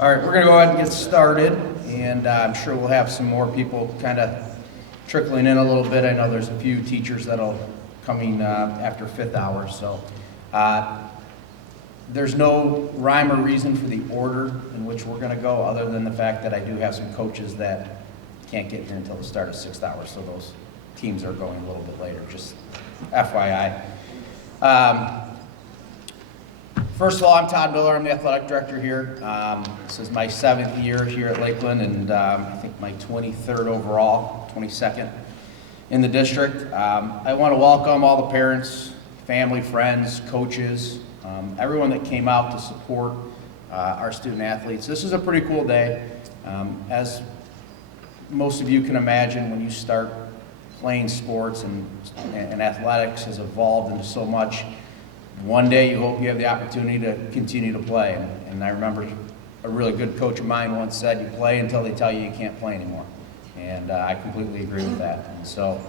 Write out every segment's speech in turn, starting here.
All right, we're going to go ahead and get started, and I'm sure we'll have some more people kind of trickling in a little bit. I know there's a few teachers that'll coming after fifth hour, so there's no rhyme or reason for the order in which we're going to go, other than the fact that I do have some coaches that can't get here until the start of sixth hour, so those teams are going a little bit later, just FYI. First of all, I'm Todd Miller. I'm the athletic director here. This is my 7th year here at Lakeland, and I think my 23rd overall, 22nd in the district. I want to welcome all the parents, family, friends, coaches, everyone that came out to support our student athletes. This is a pretty cool day. As most of you can imagine, when you start playing sports and athletics has evolved into so much, one day you hope you have the opportunity to continue to play. And I remember a really good coach of mine once said, you play until they tell you you can't play anymore. And I completely agree with that. And so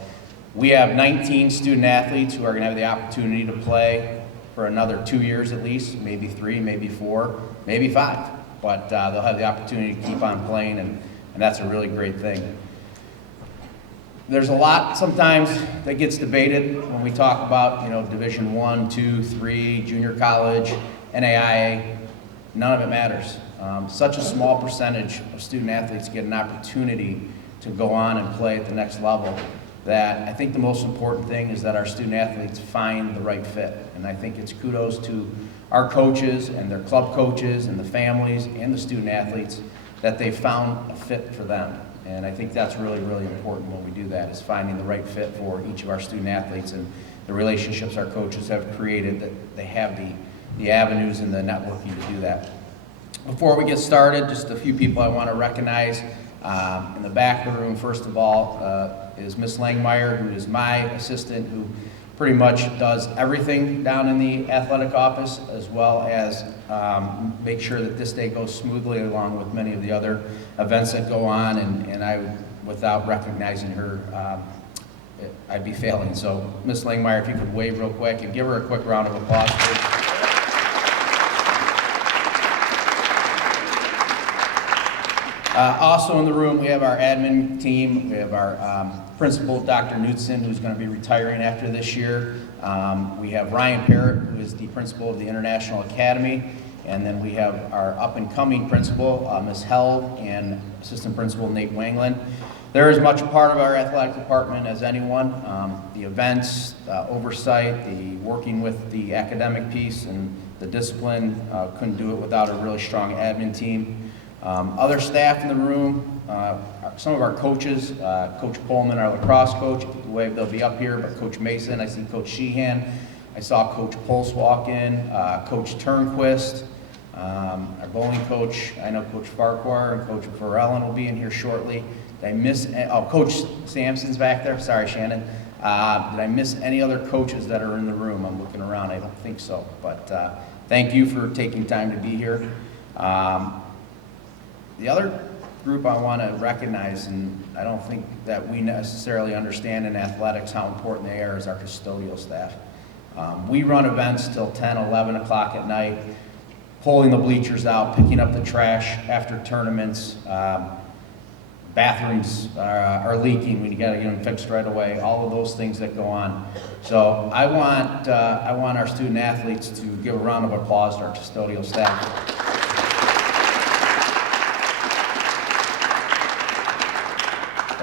we have 19 student athletes who are going to have the opportunity to play for another 2 years at least, maybe 3, maybe 4, maybe 5. But they'll have the opportunity to keep on playing, and that's a really great thing. There's a lot sometimes that gets debated when we talk about, Division 1, 2, 3, junior college, NAIA. None of it matters. Such a small percentage of student athletes get an opportunity to go on and play at the next level that I think the most important thing is that our student athletes find the right fit. And I think it's kudos to our coaches and their club coaches and the families and the student athletes that they found a fit for them. And I think that's really, really important when we do that, is finding the right fit for each of our student athletes and the relationships our coaches have created, that they have the avenues and the networking to do that. Before we get started, just a few people I want to recognize. In the back of the room, first of all, is Miss Langmeyer, who is my assistant, who pretty much does everything down in the athletic office, as well as make sure that this day goes smoothly, along with many of the other events that go on, and I, without recognizing her, I'd be failing. So Ms. Langmeyer, if you could wave real quick and give her a quick round of applause, please. Also in the room, we have our admin team. We have our principal, Dr. Knudsen, who's going to be retiring after this year. We have Ryan Parrott, who is the principal of the International Academy. And then we have our up-and-coming principal, Ms. Held, and assistant principal, Nate Wangland. They're as much a part of our athletic department as anyone. The events, oversight, the working with the academic piece and the discipline, couldn't do it without a really strong admin team. Other staff in the room, some of our coaches, Coach Pullman, our lacrosse coach, if you could wave, they'll be up here, but Coach Mason, I see Coach Sheehan, I saw Coach Pulse walk in, Coach Turnquist, our bowling coach, I know Coach Farquhar and Coach Varellen will be in here shortly. Did I miss, Coach Sampson's back there, sorry Shannon. Did I miss any other coaches that are in the room? I'm looking around, I don't think so, but thank you for taking time to be here. The other group I want to recognize, and I don't think that we necessarily understand in athletics how important they are, is our custodial staff. We run events till 10, 11 o'clock at night, pulling the bleachers out, picking up the trash after tournaments. Bathrooms are leaking, we got to get them fixed right away, all of those things that go on. So I want our student athletes to give a round of applause to our custodial staff.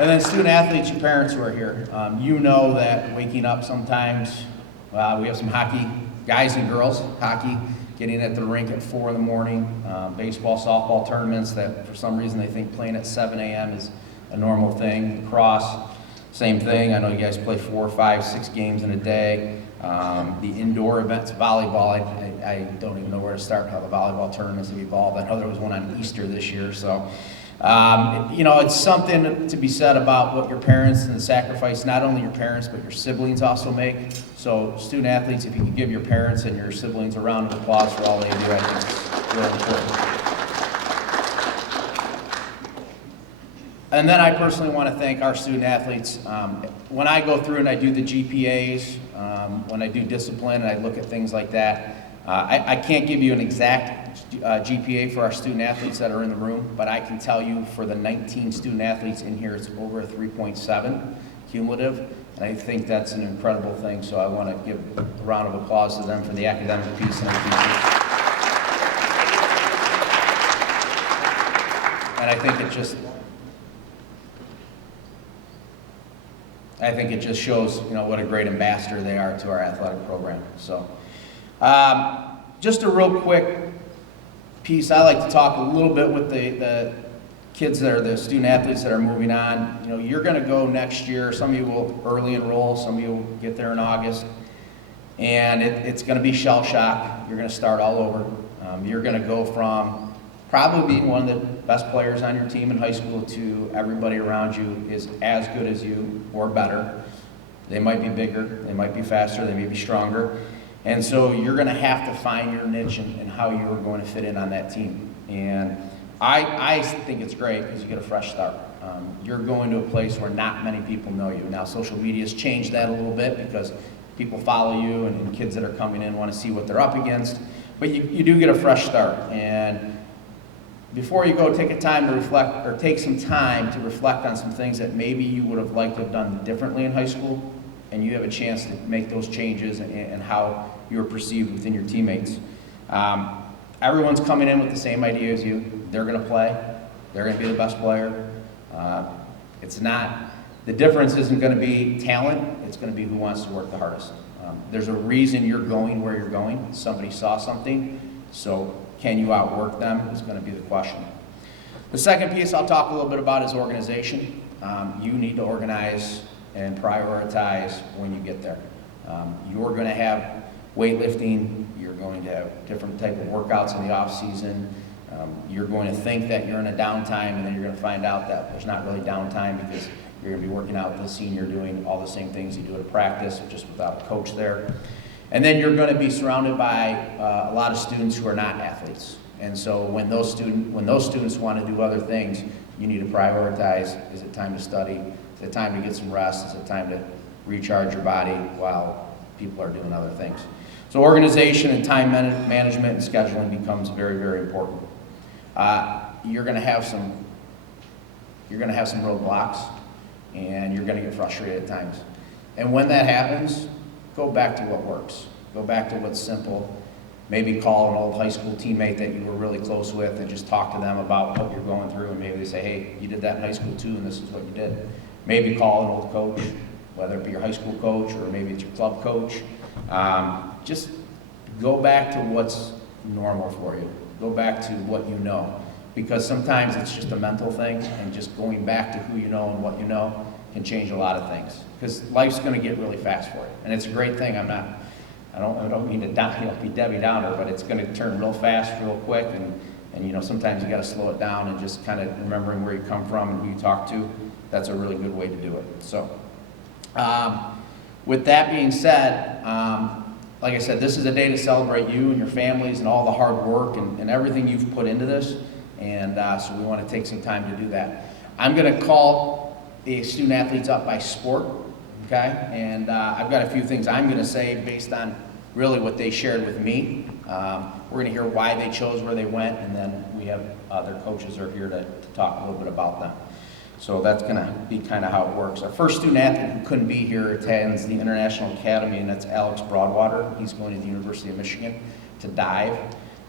And then student athletes, your parents who are here, you know that waking up sometimes, we have some hockey, guys and girls, hockey, getting at the rink at 4 in the morning, baseball, softball tournaments that for some reason they think playing at 7 a.m. is a normal thing. Lacrosse, same thing. I know you guys play 4, 5, 6 games in a day. The indoor events, volleyball, I don't even know where to start how the volleyball tournaments have evolved. I know there was one on Easter this year, so. It's something to be said about what your parents and the sacrifice, not only your parents, but your siblings also make. So student athletes, if you could give your parents and your siblings a round of applause for all they do, I think it's really important. And then I personally want to thank our student athletes. When I go through and I do the GPAs, when I do discipline and I look at things like that, I can't give you an exact GPA for our student athletes that are in the room, but I can tell you for the 19 student athletes in here, it's over a 3.7 cumulative, and I think that's an incredible thing, so I want to give a round of applause to them for the academic piece and the teachers. And I think it just shows, what a great ambassador they are to our athletic program. So, just a real quick piece. I like to talk a little bit with the kids that are the student athletes that are moving on. You're going to go next year. Some of you will early enroll. Some of you will get there in August, and it's going to be shell shock. You're going to start all over. You're going to go from probably being one of the best players on your team in high school to everybody around you is as good as you or better. They might be bigger, they might be faster, they may be stronger. And so you're going to have to find your niche and how you're going to fit in on that team. And I think it's great because you get a fresh start. You're going to a place where not many people know you. Now social media's changed that a little bit because people follow you and kids that are coming in want to see what they're up against. But you do get a fresh start. And before you go, take some time to reflect on some things that maybe you would have liked to have done differently in high school, and you have a chance to make those changes and how you're perceived within your teammates. Everyone's coming in with the same idea as you. They're going to play. They're going to be the best player. The difference isn't going to be talent. It's going to be who wants to work the hardest. There's a reason you're going where you're going. Somebody saw something, so can you outwork them is going to be the question. The second piece I'll talk a little bit about is organization. You need to organize and prioritize when you get there. You're going to have weightlifting. You're going to have different type of workouts in the off season. You're going to think that you're in a downtime, and then you're going to find out that there's not really downtime because you're going to be working out with the senior doing all the same things you do at practice, just without a coach there. And then you're going to be surrounded by a lot of students who are not athletes. And so when those students want to do other things, you need to prioritize. Is it time to study? Is it time to get some rest? Is it time to recharge your body while people are doing other things? So organization and time management and scheduling becomes very, very important. You're going to have some roadblocks, and you're going to get frustrated at times. And when that happens, go back to what works. Go back to what's simple. Maybe call an old high school teammate that you were really close with and just talk to them about what you're going through, and maybe they say, hey, you did that in high school too, and this is what you did. Maybe call an old coach, whether it be your high school coach or maybe it's your club coach. Just go back to what's normal for you. Go back to what you know. Because sometimes it's just a mental thing, and just going back to who you know and what you know can change a lot of things. Because life's going to get really fast for you, and it's a great thing. I don't mean to be Debbie Downer, but it's going to turn real fast, real quick, and sometimes you got to slow it down and just kind of remembering where you come from and who you talk to. That's a really good way to do it. So, with that being said, like I said, this is a day to celebrate you and your families and all the hard work and everything you've put into this, and so we want to take some time to do that. I'm going to call the student athletes up by sport. Okay, and I've got a few things I'm going to say based on really what they shared with me. We're going to hear why they chose where they went, and then we have other coaches are here to talk a little bit about them. So that's going to be kind of how it works. Our first student athlete who couldn't be here attends the International Academy, and that's Alex Broadwater. He's going to the University of Michigan to dive.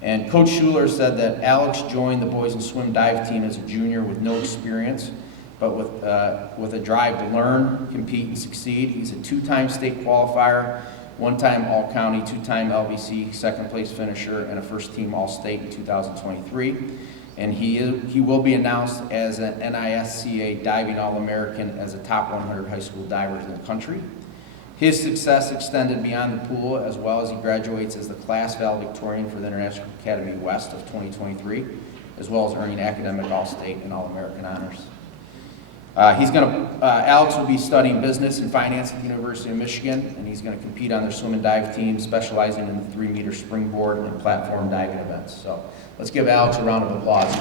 And Coach Schuler said that Alex joined the boys and swim dive team as a junior with no experience, but with a drive to learn, compete, and succeed. He's a two-time state qualifier, one-time All-County, two-time LBC second-place finisher, and a first-team All-State in 2023. And he will be announced as an NISCA Diving All-American as a top 100 high school divers in the country. His success extended beyond the pool, as well as he graduates as the class valedictorian for the International Academy West of 2023, as well as earning academic All-State and All-American honors. Alex will be studying business and finance at the University of Michigan, and he's going to compete on their swim and dive team, specializing in the 3-meter springboard and platform diving events. So let's give Alex a round of applause.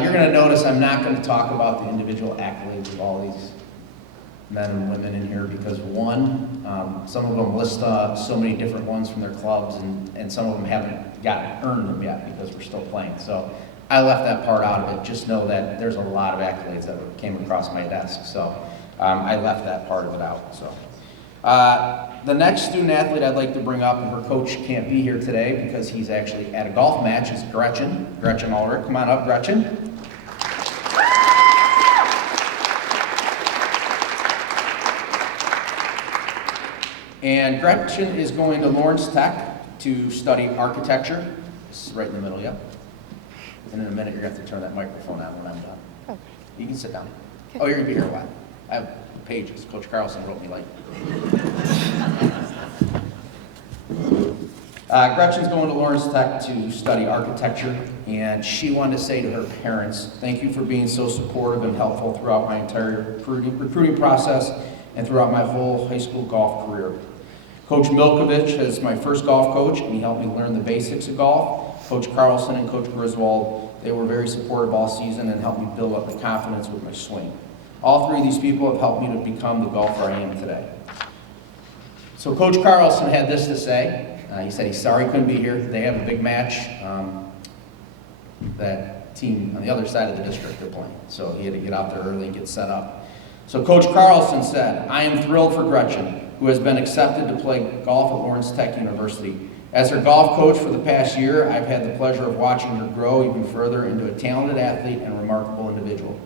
You're going to notice I'm not going to talk about the individual accolades of all these men and women in here because one, some of them list so many different ones from their clubs, and some of them haven't earned them yet because we're still playing. So I left that part out of it. Just know that there's a lot of accolades that came across my desk. So I left that part of it out. So the next student athlete I'd like to bring up, and her coach can't be here today because he's actually at a golf match, is Gretchen Ulrich. Come on up, Gretchen. And Gretchen is going to Lawrence Tech to study architecture. This is right in the middle, yeah. And in a minute, you're going to have to turn that microphone on when I'm done. Okay. You can sit down. Okay. Oh, you're going to be here a while. I have pages. Coach Carlson wrote me like. Gretchen's going to Lawrence Tech to study architecture, and she wanted to say to her parents, thank you for being so supportive and helpful throughout my entire recruiting process and throughout my whole high school golf career. Coach Milkovich is my first golf coach, and he helped me learn the basics of golf. Coach Carlson and Coach Griswold, they were very supportive all season and helped me build up the confidence with my swing. All three of these people have helped me to become the golfer I am today. So Coach Carlson had this to say. He said he's sorry he couldn't be here. They have a big match. That team on the other side of the district they're playing. So he had to get out there early and get set up. So Coach Carlson said, I am thrilled for Gretchen, who has been accepted to play golf at Lawrence Tech University. As her golf coach for the past year, I've had the pleasure of watching her grow even further into a talented athlete and remarkable individual.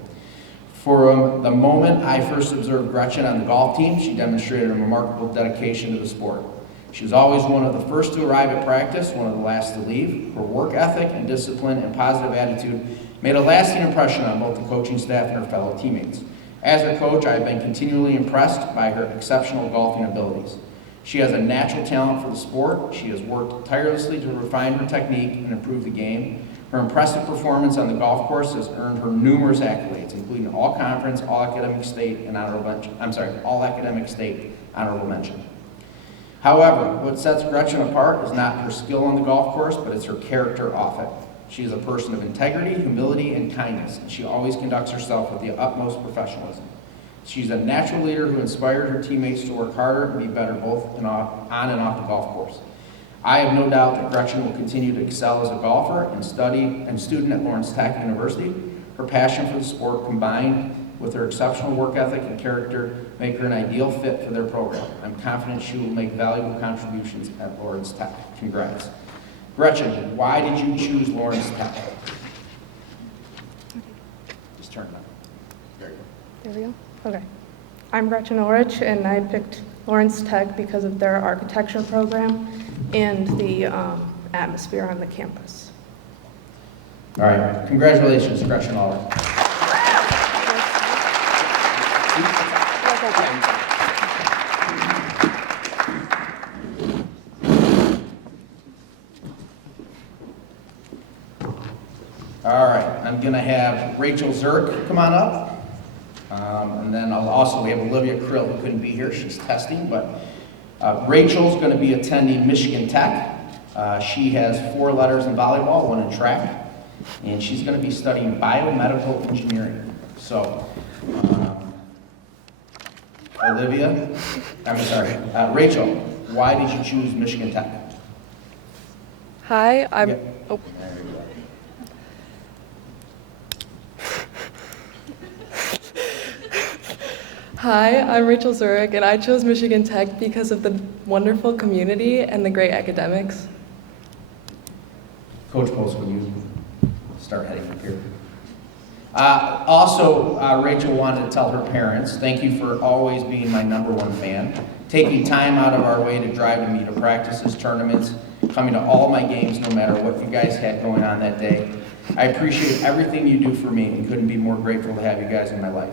For the moment I first observed Gretchen on the golf team, she demonstrated a remarkable dedication to the sport. She was always one of the first to arrive at practice, one of the last to leave. Her work ethic and discipline and positive attitude made a lasting impression on both the coaching staff and her fellow teammates. As her coach, I have been continually impressed by her exceptional golfing abilities. She has a natural talent for the sport. She has worked tirelessly to refine her technique and improve the game. Her impressive performance on the golf course has earned her numerous accolades, including all-conference, all-academic state, and all-academic state honorable mention. However, what sets Gretchen apart is not her skill on the golf course, but it's her character off it. She is a person of integrity, humility, and kindness, and she always conducts herself with the utmost professionalism. She's a natural leader who inspired her teammates to work harder and be better both on and off the golf course. I have no doubt that Gretchen will continue to excel as a golfer and student at Lawrence Tech University. Her passion for the sport combined with her exceptional work ethic and character make her an ideal fit for their program. I'm confident she will make valuable contributions at Lawrence Tech. Congrats. Gretchen, why did you choose Lawrence Tech? Just turn it on. There you go. There we go. Okay. I'm Gretchen Ulrich, and I picked Lawrence Tech because of their architecture program and the atmosphere on the campus. All right. Congratulations, Gretchen Ulrich. All right, I'm going to have Rachel Zerk come on up. And then we have Olivia Krill, who couldn't be here. She's testing, but Rachel's going to be attending Michigan Tech. She has 4 letters in volleyball, 1 in track, and she's going to be studying biomedical engineering. So, Rachel, why did you choose Michigan Tech? Hi, I'm. Yep. Oh. There you go. Hi, I'm Rachel Zurich, and I chose Michigan Tech because of the wonderful community and the great academics. Coach Post, when you start heading up here. Rachel wanted to tell her parents, thank you for always being my #1 fan, taking time out of our way to drive to me to practices, tournaments, coming to all my games no matter what you guys had going on that day. I appreciate everything you do for me and couldn't be more grateful to have you guys in my life.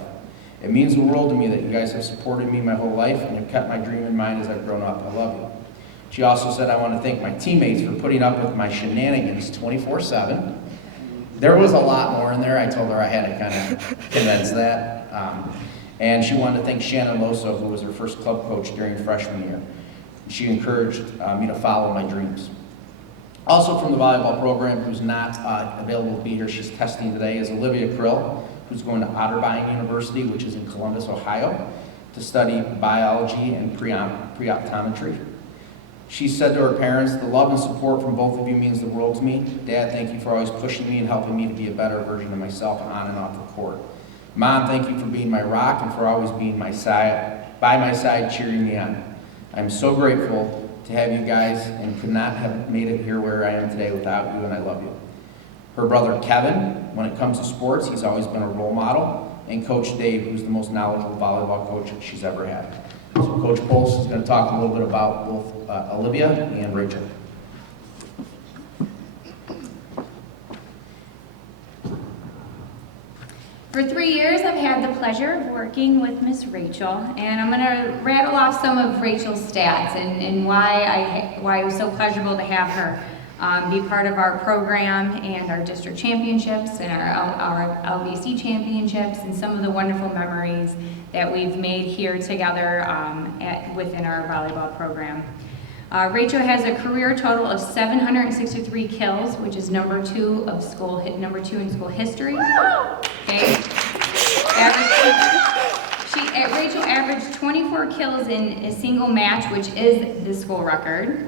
It means the world to me that you guys have supported me my whole life and have kept my dream in mind as I've grown up. I love you. She also said, I want to thank my teammates for putting up with my shenanigans 24/7. There was a lot more in there. I told her I had to kind of condense that. And she wanted to thank Shannon Loso, who was her first club coach during freshman year. She encouraged me to follow my dreams. Also from the volleyball program, who's not available to be here, she's testing today, is Olivia Krill, who's going to Otterbein University, which is in Columbus, Ohio, to study biology and pre-optometry. She said to her parents, "The love and support from both of you means the world to me. Dad, thank you for always pushing me and helping me to be a better version of myself on and off the court. Mom, thank you for being my rock and for always being by my side, cheering me on. I'm so grateful to have you guys and could not have made it here where I am today without you, and I love you." Her brother Kevin, when it comes to sports, he's always been a role model, and Coach Dave, who's the most knowledgeable volleyball coach she's ever had. So Coach Pols is going to talk a little bit about both Olivia and Rachel. For 3 years, I've had the pleasure of working with Miss Rachel, and I'm going to rattle off some of Rachel's stats and why it was so pleasurable to have her be part of our program and our district championships and our LBC championships and some of the wonderful memories that we've made here together within our volleyball program. Rachel has a career total of 763 kills, which is number two in school history. Okay. Rachel averaged 24 kills in a single match, which is the school record.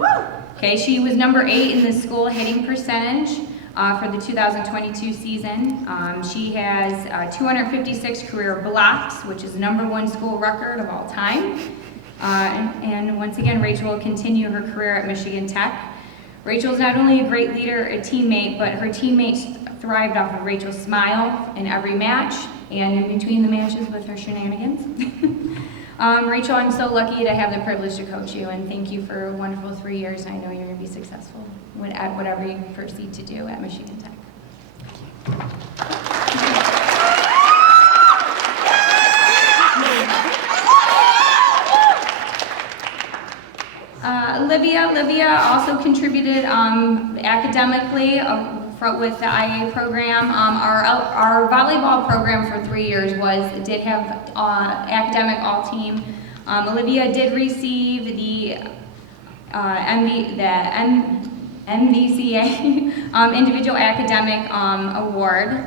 Okay, she was number 8 in the school hitting percentage for the 2022 season. She has 256 career blocks, which is number 1 school record of all time. And once again, Rachel will continue her career at Michigan Tech. Rachel's not only a great leader, a teammate, but her teammates thrived off of Rachel's smile in every match and in between the matches with her shenanigans. Rachel, I'm so lucky to have the privilege to coach you, and thank you for a wonderful 3 years. I know you're going to be successful at whatever you proceed to do at Michigan Tech. Olivia also contributed academically with the IA program. Our volleyball program for 3 years did have academic all-team. Olivia did receive the MVCA Individual Academic Award.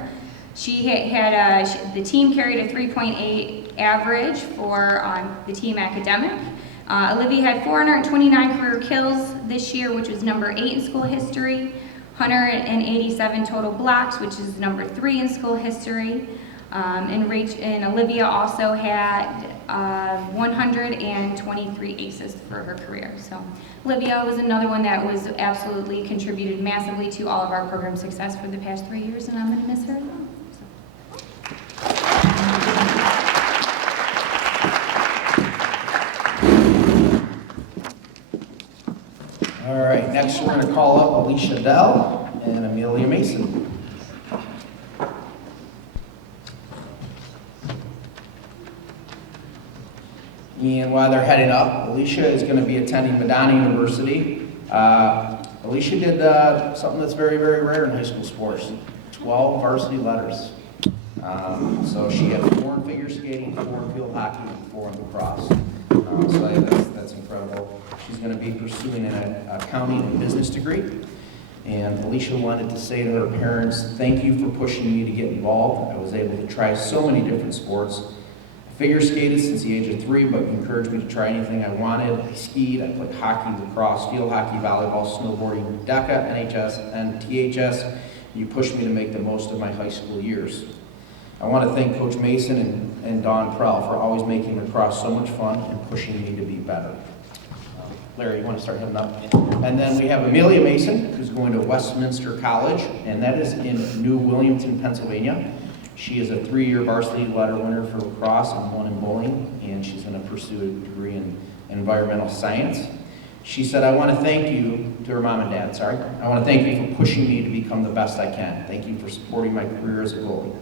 The team carried a 3.8 average for the team academic. Olivia had 429 career kills this year, which was number 8 in school history, 187 total blocks, which is number 3 in school history. And Olivia also had 123 aces for her career. So Olivia was another one that was absolutely contributed massively to all of our program success for the past 3 years, and I'm going to miss her a lot. All right, next we're going to call up Alicia Dell and Amelia Mason. And while they're heading up, Alicia is going to be attending Madonna University. Alicia did something that's very, very rare in high school sports, 12 varsity letters. So she had 4 in figure skating, 4 in field hockey, and 4 in lacrosse. So that's incredible. She's going to be pursuing an accounting and business degree. And Alicia wanted to say to her parents, "Thank you for pushing me to get involved. I was able to try so many different sports. I figure skated since the age of 3, but encouraged me to try anything I wanted. I skied, I played hockey, lacrosse, field hockey, volleyball, snowboarding, DECA, NHS, and THS. You pushed me to make the most of my high school years. I want to thank Coach Mason and Dawn Prell for always making lacrosse so much fun and pushing me to be better." Larry, you want to start heading up? And then we have Amelia Mason, who's going to Westminster College, and that is in New Williamston, Pennsylvania. She is a 3-year varsity letter winner for lacrosse and 1 in bowling, and she's going to pursue a degree in environmental science. She said, I want to thank you, to her mom and dad, sorry. I want to thank you for pushing me to become the best I can. Thank you for supporting my career as a goalie.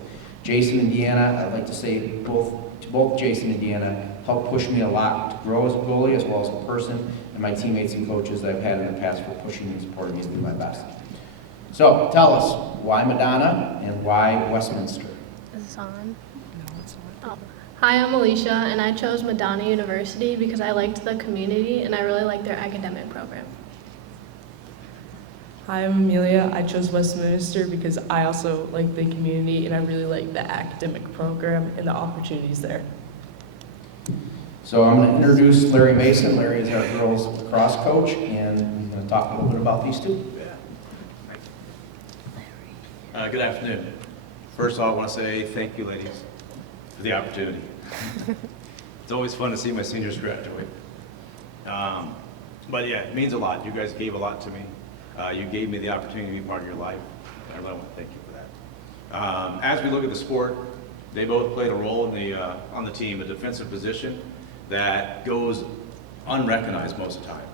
Jason and Deanna, I'd like to say to both Jason and Deanna, helped push me a lot to grow as a goalie as well as a person, and my teammates and coaches that I've had in the past for pushing me and supporting me to be my best. So tell us, why Madonna and why Westminster? Is this on? No, it's not. Oh. Hi, I'm Alicia, and I chose Madonna University because I liked the community and I really liked their academic program. Hi, I'm Amelia. I chose Westminster because I also like the community and I really like the academic program and the opportunities there. So I'm going to introduce Larry Mason. Larry is our girls lacrosse coach, and he's going to talk a little bit about these two. Good afternoon. First of all, I want to say thank you, ladies, for the opportunity. It's always fun to see my seniors graduate. But yeah, it means a lot. You guys gave a lot to me. You gave me the opportunity to be part of your life. I really want to thank you for that. As we look at the sport, they both played a role on the team, a defensive position that goes unrecognized most of the time.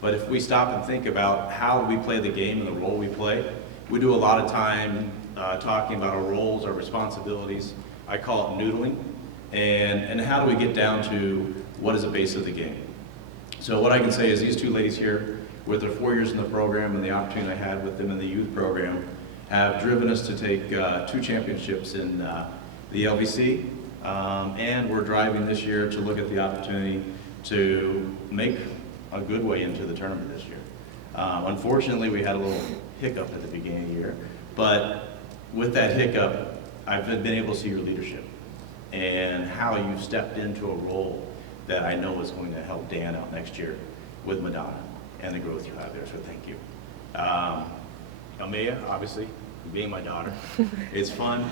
But if we stop and think about how we play the game and the role we play, we do a lot of time talking about our roles, our responsibilities. I call it noodling. And how do we get down to what is the base of the game? So what I can say is these two ladies here, with their 4 years in the program and the opportunity I had with them in the youth program, have driven us to take 2 championships in the LVC. And we're driving this year to look at the opportunity to make a good way into the tournament this year. Unfortunately, we had a little hiccup at the beginning of the year, but with that hiccup, I've been able to see your leadership and how you've stepped into a role that I know is going to help Dan out next year with Madonna and the growth you have there, so thank you. Almea, obviously, being my daughter, it's fun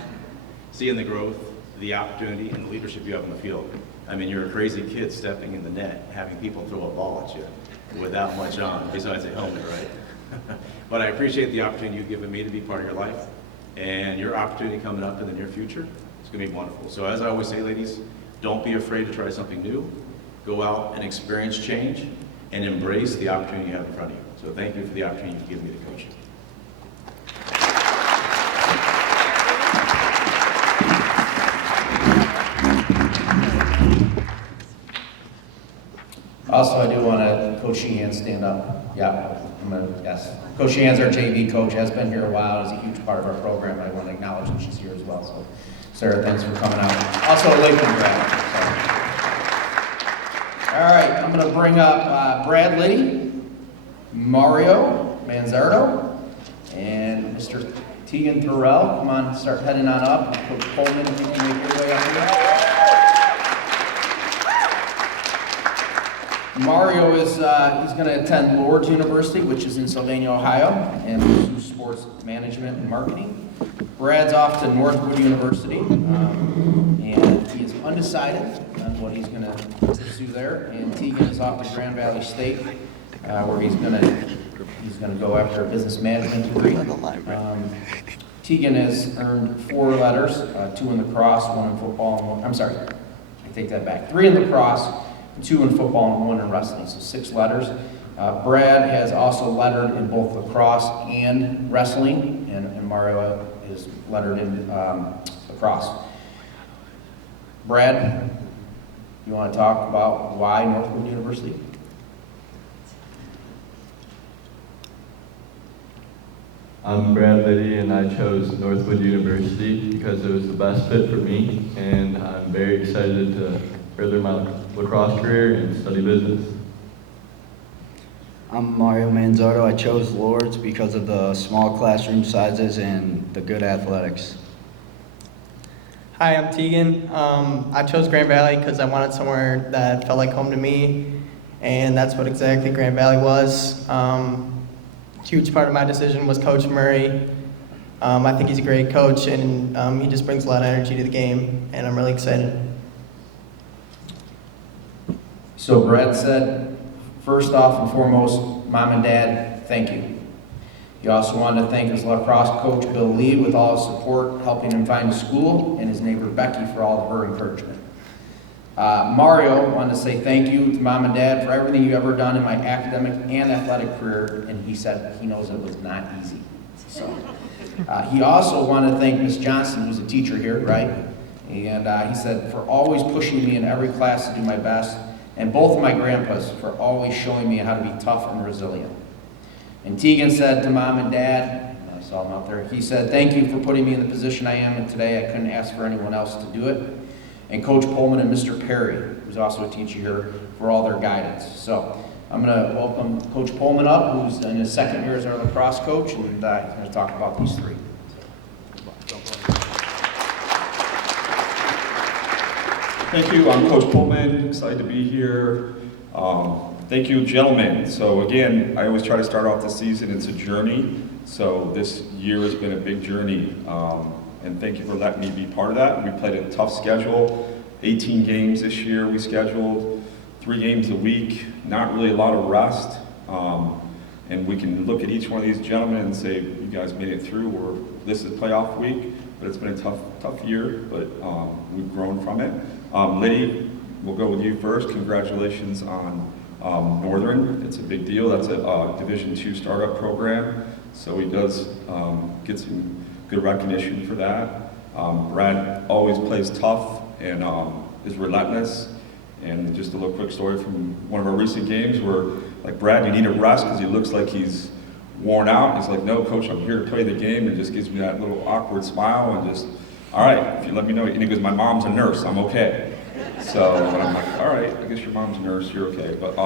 seeing the growth, the opportunity, and the leadership you have in the field. I mean, you're a crazy kid stepping in the net, having people throw a ball at you without much on, besides a helmet, right? But I appreciate the opportunity you've given me to be part of your life, and your opportunity coming up in the near future, it's gonna be wonderful. So as I always say, ladies, don't be afraid to try something new. Go out and experience change, and embrace the opportunity you have in front of you. So thank you for the opportunity you've given me to coach. Also, I do want to, Coach Sheehan, stand up. Yeah, I'm going to, yes. Coach Sheehan's our JV coach, has been here a while, is a huge part of our program. I want to acknowledge that she's here as well. So, Sarah, thanks for coming out. Also, a Lakeland grad. So. All right, I'm going to bring up Brad Liddy, Mario Manzardo, and Mr. Tegan Thorell. Come on, start heading on up. Coach Coleman, if you can make your way up here. Mario is, he's going to attend Lourdes University, which is in Sylvania, Ohio, and pursue sports management and marketing. Brad's off to Northwood University, and he is undecided on what he's going to pursue there. And Tegan is off to Grand Valley State, where he's going to go after a business management degree. Tegan has earned 4 letters, 2 in lacrosse, 1 in football, and 1, I'm sorry, I take that back, 3 in lacrosse, 2 in football, and 1 in wrestling, so 6 letters. Brad has also lettered in both lacrosse and wrestling, and Mario is lettered in lacrosse. Brad, you want to talk about why Northwood University? I'm Brad Liddy, and I chose Northwood University because it was the best fit for me, and I'm very excited to further my lacrosse career and study business. I'm Mario Manzardo. I chose Lourdes because of the small classroom sizes and the good athletics. Hi, I'm Tegan. I chose Grand Valley because I wanted somewhere that felt like home to me, and that's what exactly Grand Valley was. Huge part of my decision was Coach Murray. I think he's a great coach, and he just brings a lot of energy to the game, and I'm really excited. So Brad said, first off and foremost, Mom and Dad, thank you. He also wanted to thank his lacrosse coach, Bill Lee, with all his support, helping him find a school, and his neighbor, Becky, for all of her encouragement. Mario wanted to say thank you to Mom and Dad for everything you've ever done in my academic and athletic career, and he said he knows it was not easy. So, he also wanted to thank Miss Johnson, who's a teacher here, right? And he said, for always pushing me in every class to do my best, and both of my grandpas for always showing me how to be tough and resilient. And Tegan said to Mom and Dad, I saw him out there, he said, thank you for putting me in the position I am in today. I couldn't ask for anyone else to do it. And Coach Pullman and Mr. Perry, who's also a teacher here, for all their guidance. So I'm going to welcome Coach Pullman up, who's in his 2nd year as our lacrosse coach, and he's going to talk about these 3. Thank you. I'm Coach Pullman. Excited to be here. Thank you, gentlemen. So again, I always try to start off the season. It's a journey. So this year has been a big journey. And thank you for letting me be part of that. We played a tough schedule. 18 games this year we scheduled. 3 games a week. Not really a lot of rest. And we can look at each one of these gentlemen and say, you guys made it through, or this is playoff week. But it's been a tough year, but we've grown from it. Liddy, we'll go with you first. Congratulations on Northern. It's a big deal. That's a Division II startup program. So he does get some good recognition for that. Brad always plays tough and is relentless. And just a little quick story from one of our recent games where, like, Brad, you need a rest because he looks like he's worn out. He's like, no, coach, I'm here to play the game, and just gives me that little awkward smile and just, all right, if you let me know. And he goes, my mom's a nurse, I'm okay. So and I'm like, all right, I guess your mom's a nurse, you're okay. But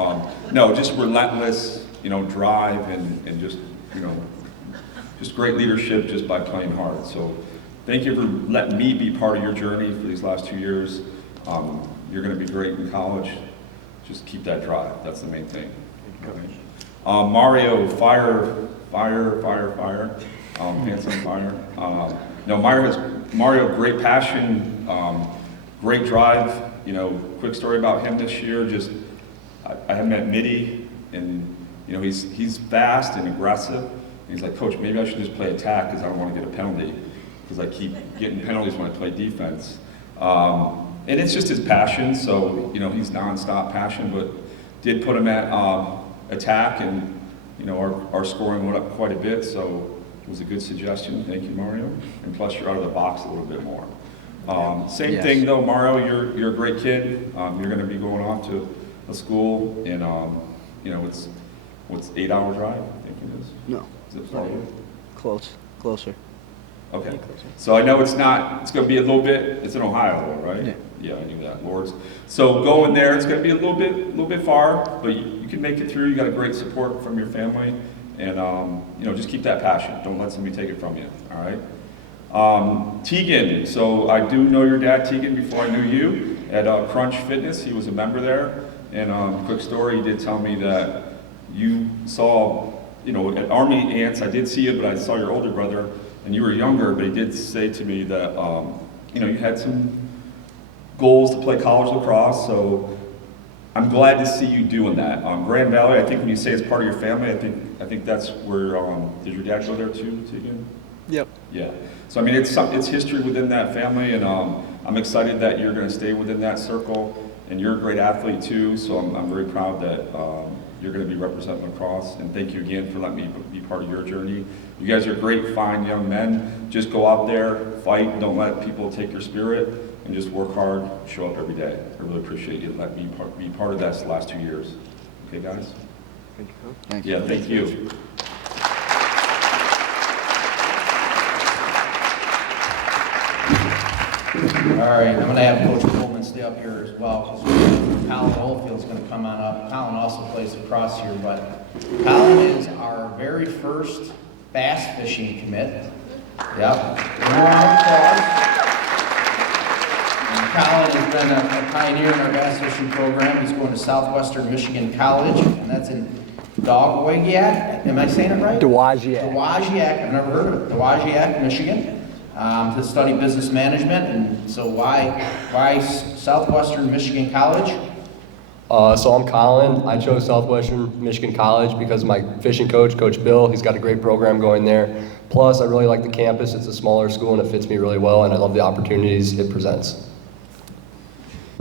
no, just relentless, drive and just, just great leadership just by playing hard. So thank you for letting me be part of your journey for these last 2 years. You're going to be great in college. Just keep that drive. That's the main thing. Mario, fire. Pants on fire. No, Mario, great passion, great drive. Quick story about him this year. Just, I have met Mitty, and he's fast and aggressive. And he's like, Coach, maybe I should just play attack because I don't want to get a penalty because I keep getting penalties when I play defense. And it's just his passion. So he's nonstop passion, but did put him at attack, and our scoring went up quite a bit. So it was a good suggestion. Thank you, Mario. And plus, you're out of the box a little bit more. Same thing though, Mario. You're a great kid. You're going to be going off to a school, and what's 8-hour drive? I think it is. No. Is it farther? Closer. Okay. So I know it's going to be a little bit. It's in Ohio, though, right? Yeah. Yeah, I knew that, Lords. So going there, it's going to be a little bit far, but you can make it through. You got a great support from your family, and just keep that passion. Don't let somebody take it from you. All right. Tegan. So I do know your dad, Tegan, before I knew you at Crunch Fitness. He was a member there, and quick story. He did tell me that you saw, at Army Ants. I did see you, but I saw your older brother, and you were younger. But he did say to me that you had some goals to play college lacrosse, so I'm glad to see you doing that. Grand Valley, I think when you say it's part of your family, I think that's where, did your dad go there too, Tegan? Yep. Yeah. So I mean, it's history within that family, and I'm excited that you're going to stay within that circle, and you're a great athlete too, so I'm very proud that you're going to be representing lacrosse, and thank you again for letting me be part of your journey. You guys are great, fine young men. Just go out there, fight, don't let people take your spirit, and just work hard, show up every day. I really appreciate you letting me be part of that the last 2 years. Okay, guys? Thank you. Thank you. Yeah, thank you. All right, I'm going to have Coach Coleman stay up here as well, because Colin Oldfield's going to come on up. Colin also plays lacrosse here, but Colin is our very first bass fishing commit. Yep. And Colin has been a pioneer in our bass fishing program. He's going to Southwestern Michigan College, and that's in Dowagiac. Am I saying it right? Dowagiac. Dowagiac. I've never heard of it. Dowagiac, Michigan. To study business management. And so why Southwestern Michigan College? So I'm Colin. I chose Southwestern Michigan College because of my fishing coach, Coach Bill. He's got a great program going there. Plus, I really like the campus. It's a smaller school and it fits me really well, and I love the opportunities it presents.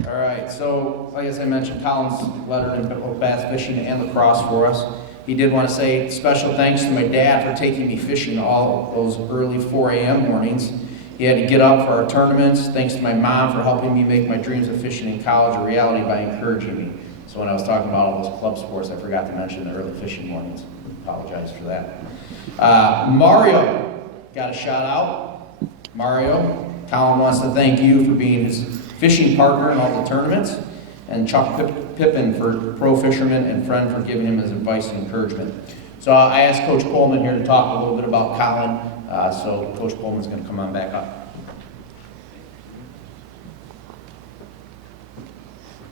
All right, so like as I mentioned, Colin's lettered in both bass fishing and lacrosse for us. He did want to say special thanks to my dad for taking me fishing all those early 4 a.m. mornings. He had to get up for our tournaments. Thanks to my mom for helping me make my dreams of fishing in college a reality by encouraging me. So when I was talking about all those club sports, I forgot to mention the early fishing mornings. Apologize for that. Mario got a shout out. Mario, Colin wants to thank you for being his fishing partner in all the tournaments, and Chuck Pippin for pro fisherman and friend for giving him his advice and encouragement. So I asked Coach Coleman here to talk a little bit about Colin. So Coach Coleman's going to come on back up.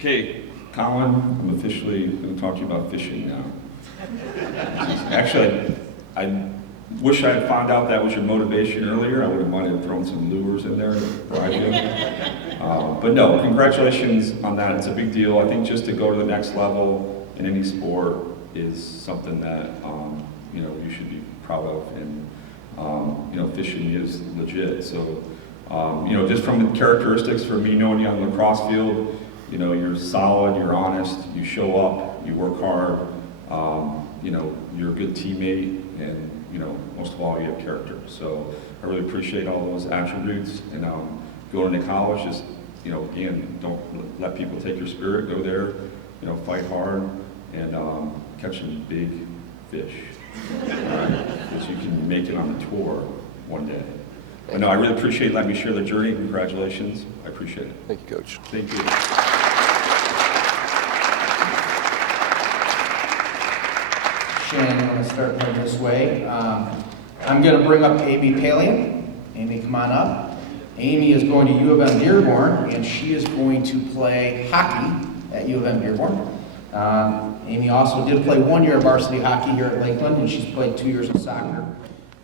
Okay, Colin, I'm officially going to talk to you about fishing now. Actually, I wish I had found out that was your motivation earlier. I would have might have thrown some lures in there to bribe you. But no, congratulations on that. It's a big deal. I think just to go to the next level in any sport is something that you should be proud of. And fishing is legit. So just from the characteristics for me knowing you on the lacrosse field, you're solid, you're honest, you show up, you work hard, you're a good teammate, and most of all, you have character. So I really appreciate all those attributes. And going into college, just again, don't let people take your spirit. Go there, fight hard, and catch some big fish. Because you can make it on the tour one day. But no, I really appreciate letting me share the journey. Congratulations. I appreciate it. Thank you, Coach. Thank you. Shannon, I'm going to start going this way. I'm going to bring up Amy Palian. Amy, come on up. Amy is going to U of M Dearborn, and she is going to play hockey at U of M Dearborn. Amy also did play 1 year of varsity hockey here at Lakeland, and she's played 2 years of soccer.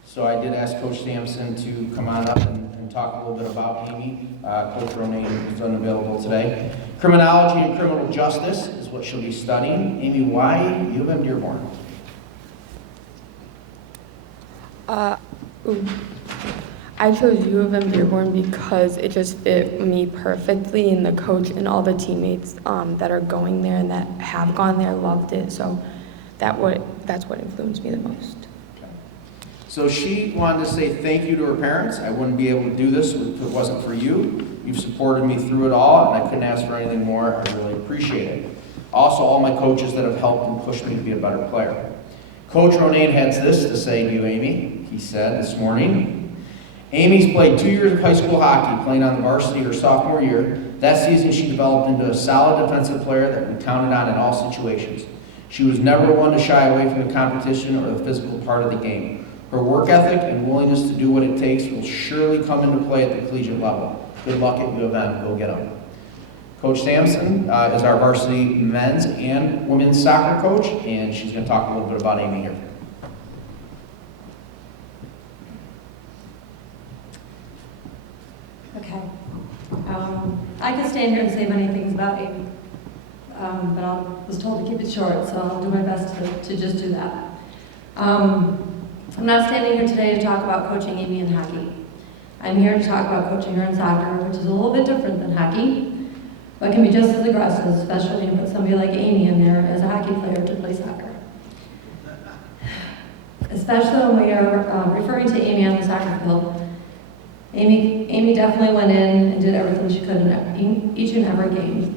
So I did ask Coach Sampson to come on up and talk a little bit about Amy. Coach Ronan is unavailable today. Criminology and criminal justice is what she'll be studying. Amy, why U of M Dearborn? I chose U of M Dearborn because it just fit me perfectly, and the coach and all the teammates that are going there and that have gone there loved it. So that's what influenced me the most. So she wanted to say thank you to her parents. I wouldn't be able to do this if it wasn't for you. You've supported me through it all, and I couldn't ask for anything more. I really appreciate it. Also, all my coaches that have helped and pushed me to be a better player. Coach Ronan has this to say to you, Amy. He said this morning, Amy's played 2 years of high school hockey, playing on the varsity her sophomore year. That season, she developed into a solid defensive player that we counted on in all situations. She was never one to shy away from the competition or the physical part of the game. Her work ethic and willingness to do what it takes will surely come into play at the collegiate level. Good luck at U of M. Go get them. Coach Sampson is our varsity men's and women's soccer coach, and she's going to talk a little bit about Amy here. Okay. I could stand here and say many things about Amy, but I was told to keep it short, so I'll do my best to just do that. I'm not standing here today to talk about coaching Amy in hockey. I'm here to talk about coaching her in soccer, which is a little bit different than hockey, but can be just as aggressive, especially when you put somebody like Amy in there as a hockey player to play soccer. Especially when we are referring to Amy on the soccer field. Amy definitely went in and did everything she could in each and every game.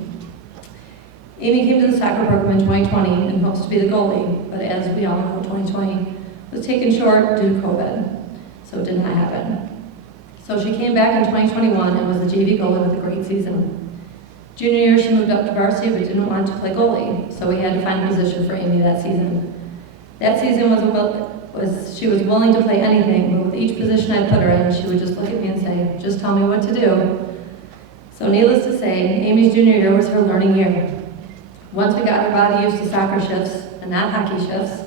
Amy came to the soccer program in 2020 in hopes to be the goalie, but as we all know, 2020 was taken short due to COVID, so it did not happen. So she came back in 2021 and was the JV goalie with a great season. Junior year, she moved up to varsity but didn't want to play goalie, so we had to find a position for Amy that season. That season she was willing to play anything, but with each position I put her in, she would just look at me and say, just tell me what to do. So needless to say, Amy's junior year was her learning year. Once we got her body used to soccer shifts and not hockey shifts,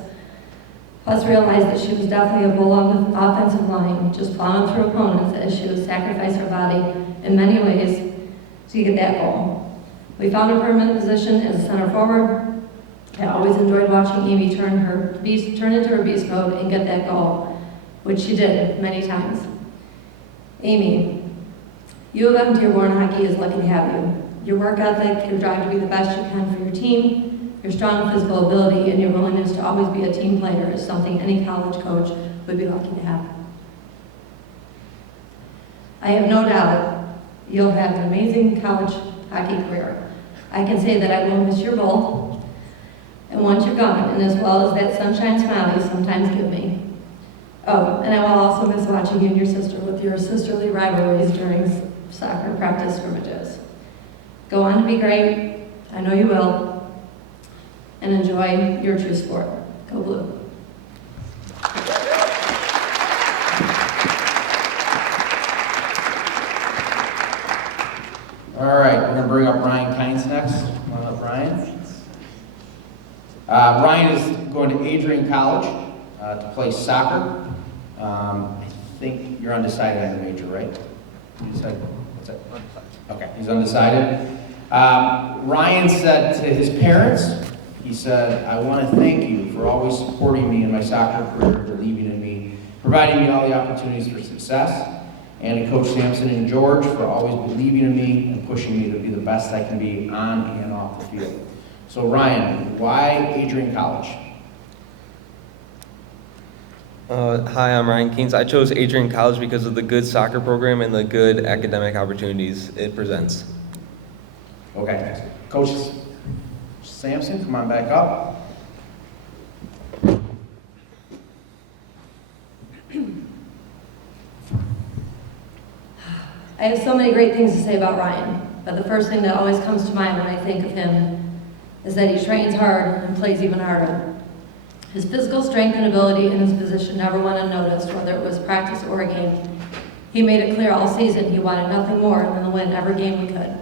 plus realized that she was definitely a bull on the offensive line, just plowing through opponents as she would sacrifice her body in many ways to get that goal. We found a permanent position as a center forward. I always enjoyed watching Amy turn into her beast mode and get that goal, which she did many times. Amy, U of M Dearborn hockey is lucky to have you. Your work ethic, your drive to be the best you can for your team, your strong physical ability, and your willingness to always be a team player is something any college coach would be lucky to have. I have no doubt you'll have an amazing college hockey career. I can say that I will miss your bowl, and once you're gone, and as well as that sunshine smile you sometimes give me. Oh, and I will also miss watching you and your sister with your sisterly rivalries during soccer practice scrimmages. Go on to be great, I know you will, and enjoy your true sport. Go Blue. All right, right, we're gonna bring up Ryan Kynes next. Come on up, Ryan. Ryan is going to Adrian College to play soccer. I think you're undecided on your major, right? You decided, what's that? Okay, he's undecided. Ryan said to his parents, he said, "I want to thank you for always supporting me in my soccer career, believing in me, providing me all the opportunities for success, and to Coach Sampson and George for always believing in me and pushing me to be the best I can be on and off the field." So Ryan, why Adrian College? Hi, I'm Ryan Keynes. I chose Adrian College because of the good soccer program and the good academic opportunities it presents. Okay, Coach Sampson, come on back up. I have so many great things to say about Ryan, but the first thing that always comes to mind when I think of him is that he trains hard and plays even harder. His physical strength and ability in his position never went unnoticed, whether it was practice or a game. He made it clear all season he wanted nothing more than to win every game we could.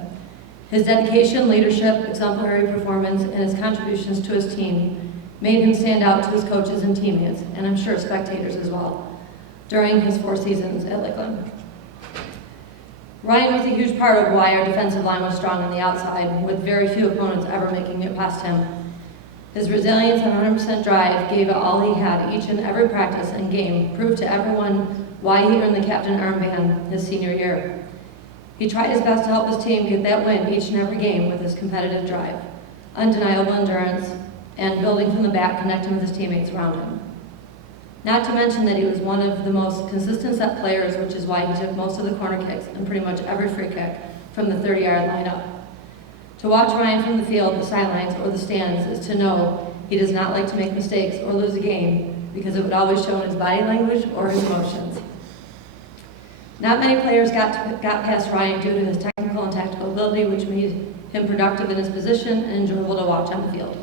His dedication, leadership, exemplary performance, and his contributions to his team made him stand out to his coaches and teammates, and I'm sure spectators as well, during his 4 seasons at Lakeland. Ryan was a huge part of why our defensive line was strong on the outside, with very few opponents ever making it past him. His resilience and 100% drive gave it all he had each and every practice and game, proved to everyone why he earned the captain armband his senior year. He tried his best to help his team get that win each and every game with his competitive drive, undeniable endurance, and building from the back, connecting with his teammates around him. Not to mention that he was one of the most consistent set players, which is why he took most of the corner kicks and pretty much every free kick from the 30-yard line up. To watch Ryan from the field, the sidelines, or the stands is to know he does not like to make mistakes or lose a game because it would always show in his body language or his emotions. Not many players got past Ryan due to his technical and tactical ability, which made him productive in his position and enjoyable to watch on the field.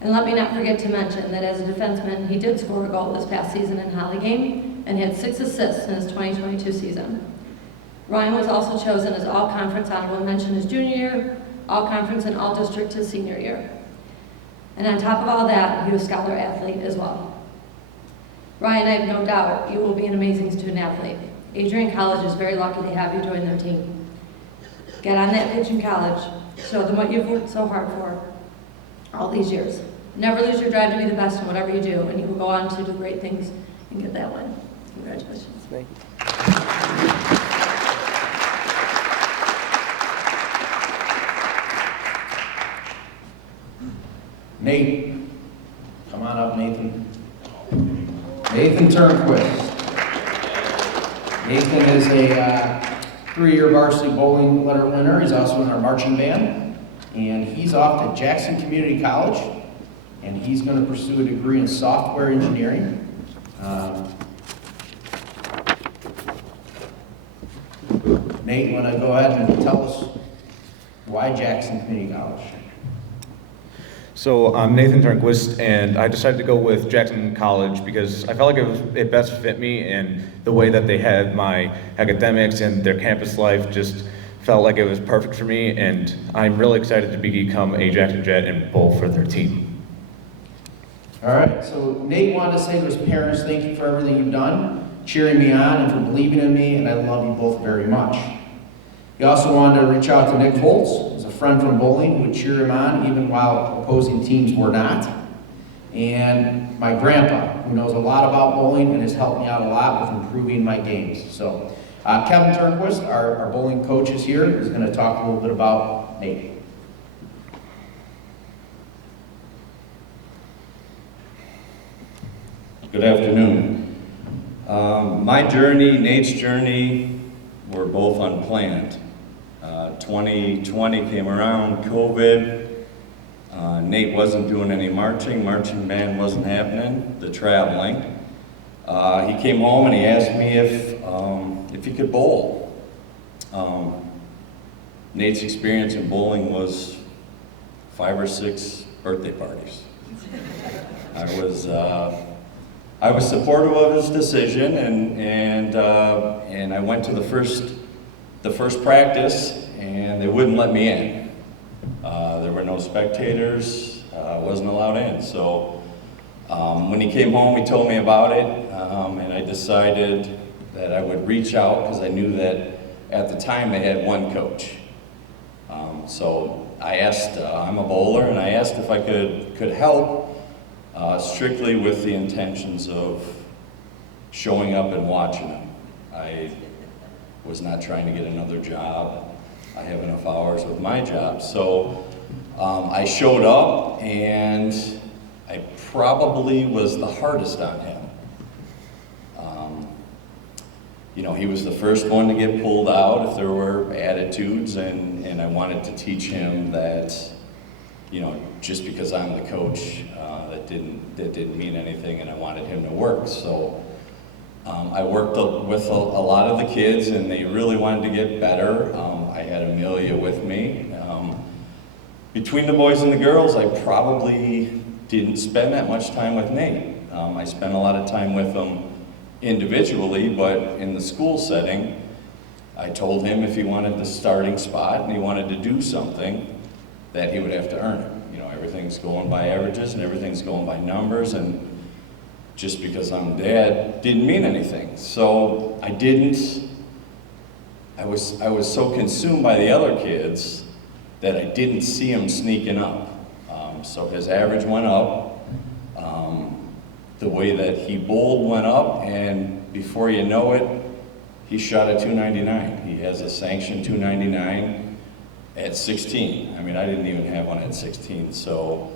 And let me not forget to mention that as a defenseman, he did score a goal this past season in Holly game and had 6 assists in his 2022 season. Ryan was also chosen as all-conference honorable mention his junior year, all-conference and all-district his senior year. And on top of all that, he was a scholar athlete as well. Ryan, I have no doubt you will be an amazing student athlete. Adrian College is very lucky to have you join their team. Get on that pitch in college, show them what you've worked so hard for all these years. Never lose your drive to be the best in whatever you do, and you will go on to do great things and get that win. Congratulations. Thank you. Nate, come on up, Nathan. Nathan Turnquist. Nathan is a 3-year varsity bowling letter winner. He's also in our marching band. And he's off to Jackson Community College. And he's going to pursue a degree in software engineering. Nate, you want to go ahead and tell us why Jackson Community College? So I'm Nathan Turnquist, and I decided to go with Jackson College because I felt like it best fit me, and the way that they had my academics and their campus life just felt like it was perfect for me, and I'm really excited to become a Jackson Jet and bowl for their team. All right, so Nate wanted to say to his parents, thank you for everything you've done, cheering me on, and for believing in me, and I love you both very much. He also wanted to reach out to Nick Holtz, who's a friend from bowling, who would cheer him on even while opposing teams were not. And my grandpa, who knows a lot about bowling and has helped me out a lot with improving my games. So Kevin Turnquist, our bowling coach, is here, is going to talk a little bit about Nate. Good afternoon. My journey, Nate's journey, were both unplanned. 2020 came around, COVID. Nate wasn't doing any marching band wasn't happening, the traveling. He came home and he asked me if he could bowl. Nate's experience in bowling was 5 or 6 birthday parties. I was supportive of his decision, and I went to the first practice, and they wouldn't let me in. There were no spectators, wasn't allowed in. So when he came home, he told me about it, and I decided that I would reach out because I knew that at the time they had one coach. So I asked, I'm a bowler, and I asked if I could help strictly with the intentions of showing up and watching them. I was not trying to get another job. I have enough hours with my job. So I showed up, and I probably was the hardest on him. You know, he was the first one to get pulled out if there were attitudes, and I wanted to teach him that, you know, just because I'm the coach, that didn't mean anything, and I wanted him to work. So I worked with a lot of the kids, and they really wanted to get better. I had Amelia with me. Between the boys and the girls, I probably didn't spend that much time with Nate. I spent a lot of time with them individually, but in the school setting, I told him if he wanted the starting spot and he wanted to do something, that he would have to earn it. You know, everything's going by averages and everything's going by numbers, and just because I'm dad didn't mean anything. So I was so consumed by the other kids that I didn't see him sneaking up. So his average went up. The way that he bowled went up, and before you know it, he shot a 299. He has a sanctioned 299 at 16. I mean, I didn't even have one at 16. So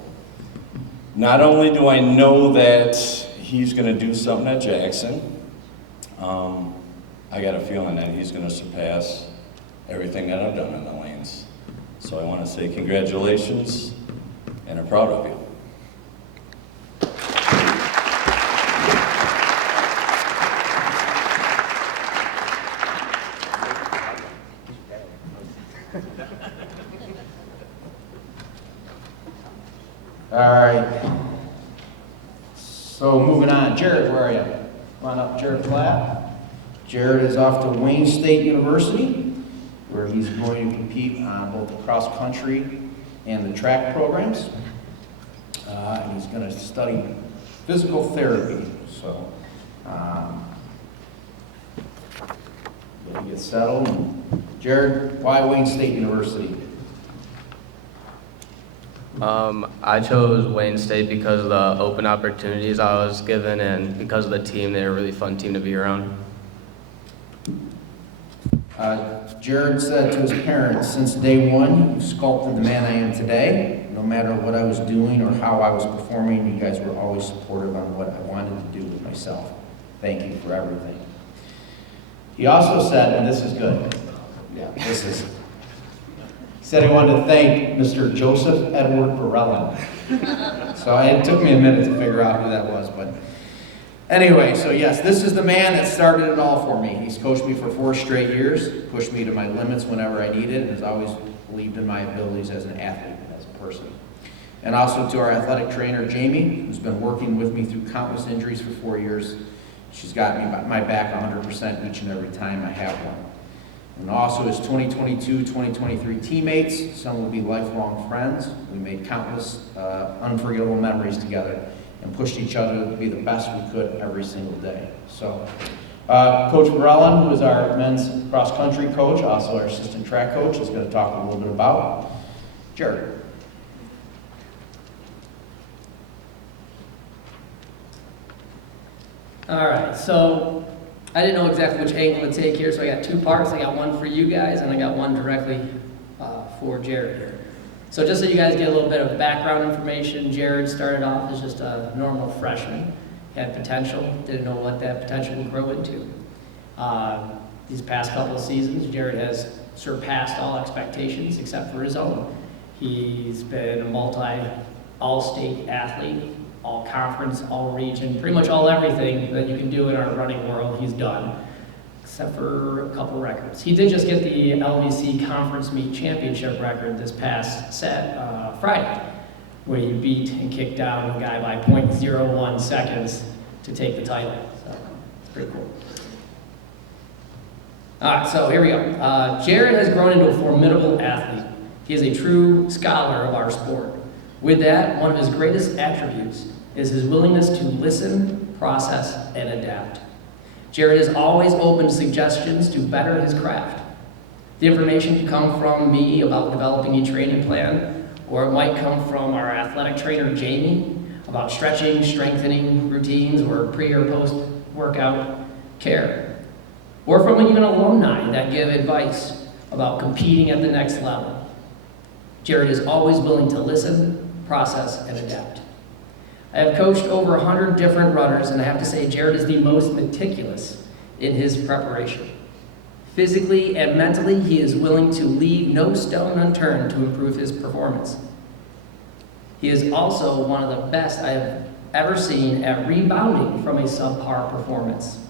not only do I know that he's going to do something at Jackson, I got a feeling that he's going to surpass everything that I've done in the lanes. So I want to say congratulations, and I'm proud of you. All right. So moving on, Jared, where are you? Come on up, Jared Platt. Jared is off to Wayne State University, where he's going to compete on both the cross country and the track programs. And he's going to study physical therapy. So he'll get settled. Jared, why Wayne State University? I chose Wayne State because of the open opportunities I was given and because of the team. They're a really fun team to be around. Jared said to his parents, since day one, you sculpted the man I am today. No matter what I was doing or how I was performing, you guys were always supportive on what I wanted to do with myself. Thank you for everything. He also said, and this is good. Yeah, this is. He said he wanted to thank Mr. Joseph Edward Barellin. So it took me a minute to figure out who that was, but anyway, so yes, this is the man that started it all for me. He's coached me for 4 straight years, pushed me to my limits whenever I needed, and has always believed in my abilities as an athlete and as a person. And also to our athletic trainer, Jamie, who's been working with me through countless injuries for 4 years. She's got me my back 100% each and every time I have one. And also his 2022, 2023 teammates. Some will be lifelong friends. We made countless unforgettable memories together and pushed each other to be the best we could every single day. So, Coach Barellin, who is our men's cross-country coach, also our assistant track coach, is going to talk a little bit about Jared. All right, so I didn't know exactly which angle to take here, so I got 2 parts. I got one for you guys, and I got one directly for Jared here. So just so you guys get a little bit of background information, Jared started off as just a normal freshman. He had potential, didn't know what that potential would grow into. These past couple of seasons, Jared has surpassed all expectations except for his own. He's been a all-state athlete, all-conference, all-region, pretty much all everything that you can do in our running world, he's done, except for a couple records. He did just get the LVC Conference Meet Championship record this past Friday, where he beat and kicked down a guy by 0.01 seconds to take the title. So, it's pretty cool. All right, so here we go. Jared has grown into a formidable athlete. He is a true scholar of our sport. With that, one of his greatest attributes is his willingness to listen, process, and adapt. Jared is always open to suggestions to better his craft. The information can come from me about developing a training plan, or it might come from our athletic trainer, Jamie, about stretching, strengthening routines, or pre or post-workout care. Or from even alumni that give advice about competing at the next level. Jared is always willing to listen, process, and adapt. I have coached over 100 different runners, and I have to say Jared is the most meticulous in his preparation. Physically and mentally, he is willing to leave no stone unturned to improve his performance. He is also one of the best I have ever seen at rebounding from a subpar performance.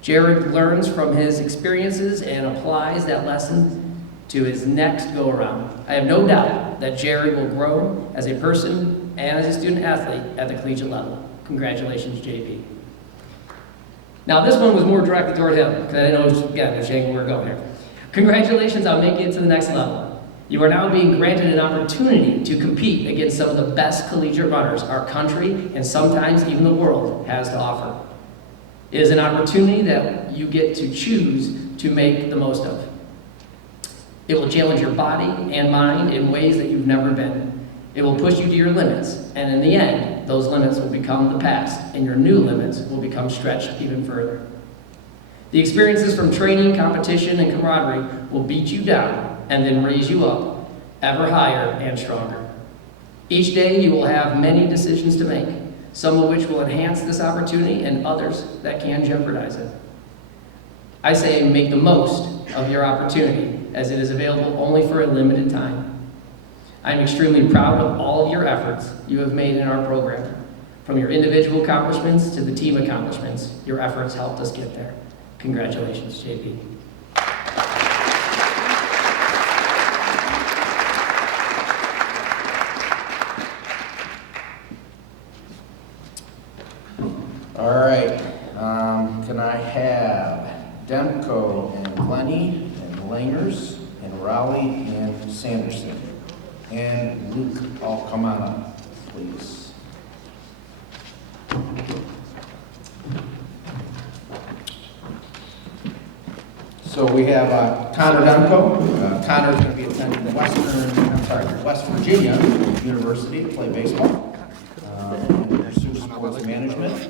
Jared learns from his experiences and applies that lesson to his next go-around. I have no doubt that Jared will grow as a person and as a student athlete at the collegiate level. Congratulations, JP. Now this one was more directed toward him, because I didn't know, again, which angle we were going here. Congratulations on making it to the next level. You are now being granted an opportunity to compete against some of the best collegiate runners our country and sometimes even the world has to offer. It is an opportunity that you get to choose to make the most of. It will challenge your body and mind in ways that you've never been. It will push you to your limits, and in the end, those limits will become the past, and your new limits will become stretched even further. The experiences from training, competition, and camaraderie will beat you down and then raise you up ever higher and stronger. Each day you will have many decisions to make, some of which will enhance this opportunity and others that can jeopardize it. I say make the most of your opportunity as it is available only for a limited time. I am extremely proud of all of your efforts you have made in our program. From your individual accomplishments to the team accomplishments, your efforts helped us get there. Congratulations, JP. All right, can I have Demko and Glenny and Langers and Raleigh and Sanderson and Luke all come on up, please. So we have Connor Demko. Connor's going to be attending West Virginia University to play baseball. Pursue sports management.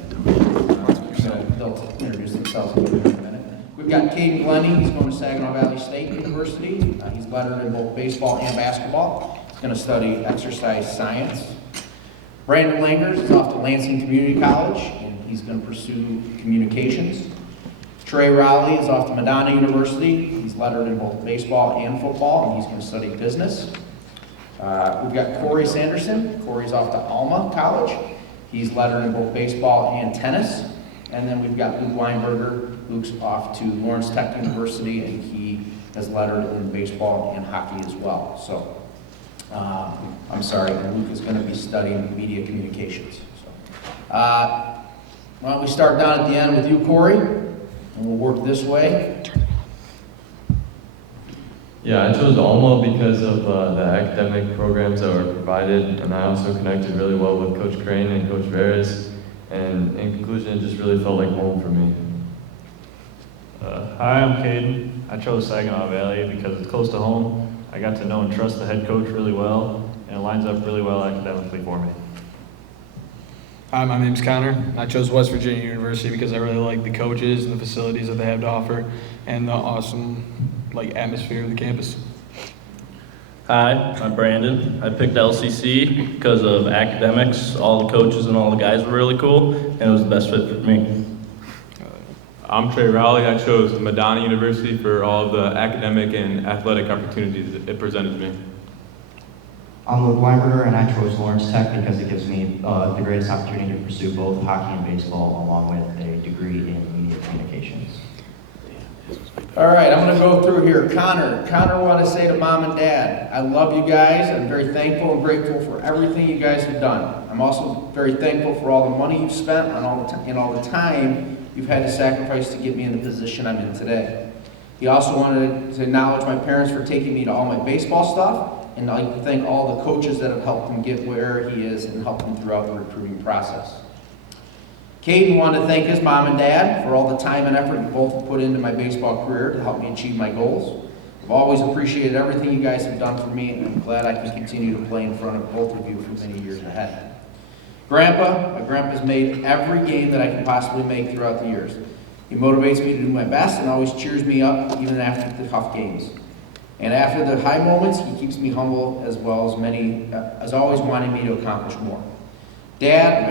They'll introduce themselves in a minute. We've got Caden Glenny. He's going to Saginaw Valley State University. He's lettered in both baseball and basketball. He's going to study exercise science. Brandon Langers is off to Lansing Community College, and he's going to pursue communications. Trey Rowley is off to Madonna University. He's lettered in both baseball and football, and he's going to study business. We've got Corey Sanderson. Corey's off to Alma College. He's lettered in both baseball and tennis. And then we've got Luke Weinberger. Luke's off to Lawrence Tech University, and he has lettered in baseball and hockey as well. So, Luke is going to be studying media communications. So, why don't we start down at the end with you, Corey, and we'll work this way. Yeah, I chose Alma because of the academic programs that were provided, and I also connected really well with Coach Crane and Coach Veras, and in conclusion, it just really felt like home for me. Hi, I'm Caden. I chose Saginaw Valley because it's close to home. I got to know and trust the head coach really well, and it lines up really well academically for me. Hi, my name's Connor. I chose West Virginia University because I really like the coaches and the facilities that they have to offer and the awesome atmosphere of the campus. Hi, I'm Brandon. I picked LCC because of academics. All the coaches and all the guys were really cool, and it was the best fit for me. I'm Trey Rowley. I chose Madonna University for all of the academic and athletic opportunities it presented to me. I'm Luke Weinberger, and I chose Lawrence Tech because it gives me the greatest opportunity to pursue both hockey and baseball, along with a degree in media communications. All right, I'm going to go through here. Connor, I want to say to Mom and Dad, I love you guys. I'm very thankful and grateful for everything you guys have done. I'm also very thankful for all the money you've spent and all the time you've had to sacrifice to get me in the position I'm in today. He also wanted to acknowledge my parents for taking me to all my baseball stuff, and I'd like to thank all the coaches that have helped him get where he is and helped him throughout the recruiting process. Caden wanted to thank his mom and dad for all the time and effort you both have put into my baseball career to help me achieve my goals. I've always appreciated everything you guys have done for me, and I'm glad I can continue to play in front of both of you for many years ahead. My grandpa's made every game that I can possibly make throughout the years. He motivates me to do my best and always cheers me up even after the tough games. And after the high moments, he keeps me humble as well as always wanting me to accomplish more. My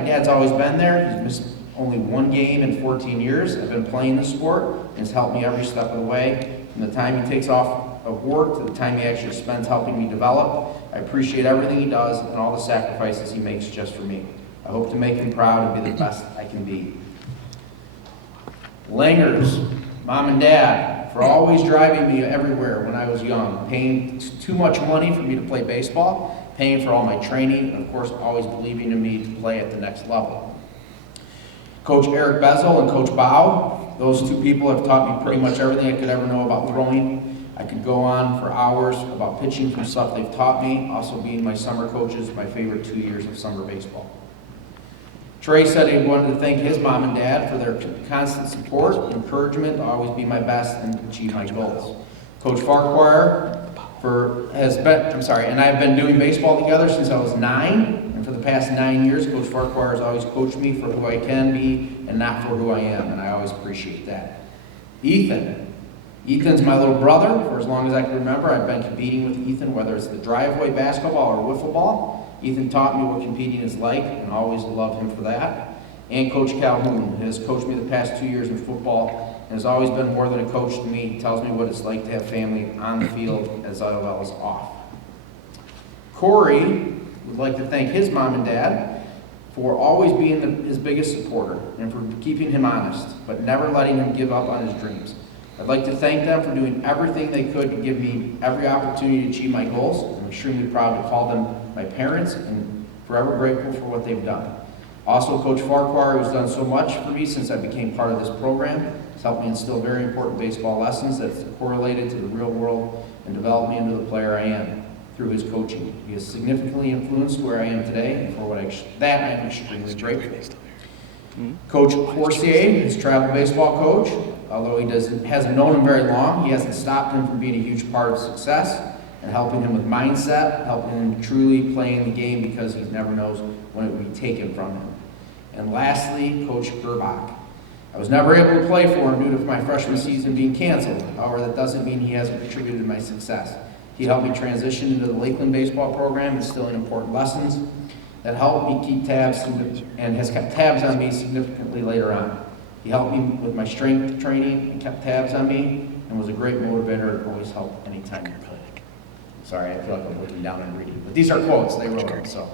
dad's always been there. He's missed only one game in 14 years. I've been playing the sport, and it's helped me every step of the way. From the time he takes off of work to the time he actually spends helping me develop, I appreciate everything he does and all the sacrifices he makes just for me. I hope to make him proud and be the best I can be. Langers, mom and dad, for always driving me everywhere when I was young, paying too much money for me to play baseball, paying for all my training, and of course always believing in me to play at the next level. Coach Eric Bezel and Coach Bow, those two people have taught me pretty much everything I could ever know about throwing. I could go on for hours about pitching from stuff they've taught me, also being my summer coaches, my favorite 2 years of summer baseball. Trey said he wanted to thank his mom and dad for their constant support and encouragement to always be my best and achieve my goals. Coach Farquhar and I have been doing baseball together since I was 9, and for the past 9 years, Coach Farquhar has always coached me for who I can be and not for who I am, and I always appreciate that. Ethan's my little brother. For as long as I can remember, I've been competing with Ethan, whether it's the driveway basketball or wiffle ball. Ethan taught me what competing is like, and I always loved him for that. And Coach Calhoun has coached me the past 2 years in football, and has always been more than a coach to me. He tells me what it's like to have family on the field as well as off. Corey would like to thank his mom and dad for always being his biggest supporter and for keeping him honest, but never letting him give up on his dreams. I'd like to thank them for doing everything they could to give me every opportunity to achieve my goals. I'm extremely proud to call them my parents and forever grateful for what they've done. Also, Coach Farquhar, who's done so much for me since I became part of this program, has helped me instill very important baseball lessons that's correlated to the real world and developed me into the player I am through his coaching. He has significantly influenced where I am today, and for that I am extremely grateful. Coach Forcier, his travel baseball coach, although he hasn't known him very long, he hasn't stopped him from being a huge part of success and helping him with mindset, helping him truly playing the game because he never knows when it will be taken from him. And lastly, Coach Gerbach. I was never able to play for him due to my freshman season being canceled. However, that doesn't mean he hasn't contributed to my success. He helped me transition into the Lakeland baseball program, instilling important lessons that helped me keep tabs and has kept tabs on me significantly later on. He helped me with my strength training and kept tabs on me and was a great motivator and always helped anytime he could. Sorry, I feel like I'm looking down and reading, but these are quotes, they wrote them, so.